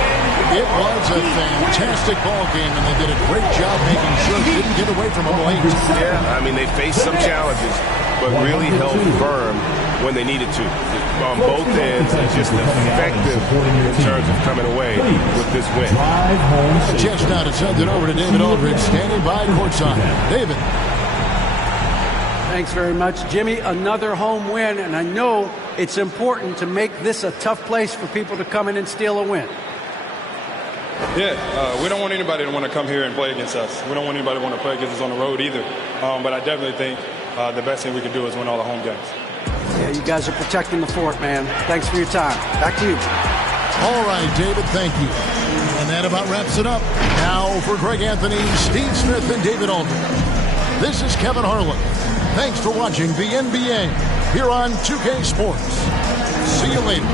It was a fantastic ball game, and they did a great job making sure they didn't get away from them late. Yeah, I mean, they faced some challenges, but really held firm when they needed to. On both ends, and just effective in terms of coming away with this win. The chance now to send it over to David Aldridge, standing by courtside. David. Thanks very much, Jimmy. Another home win, and I know it's important to make this a tough place for people to come in and steal a win. Yeah, we don't want anybody to want to come here and play against us. We don't want anybody to want to play against us on the road either. But I definitely think the best thing we can do is win all the home games. Yeah, you guys are protecting the fort, man. Thanks for your time. Back to you. All right, David, thank you. And that about wraps it up. Now for Greg Anthony, Steve Smith, and David Aldridge. This is Kevin Harlan. Thanks for watching the NBA here on 2K Sports. See you later.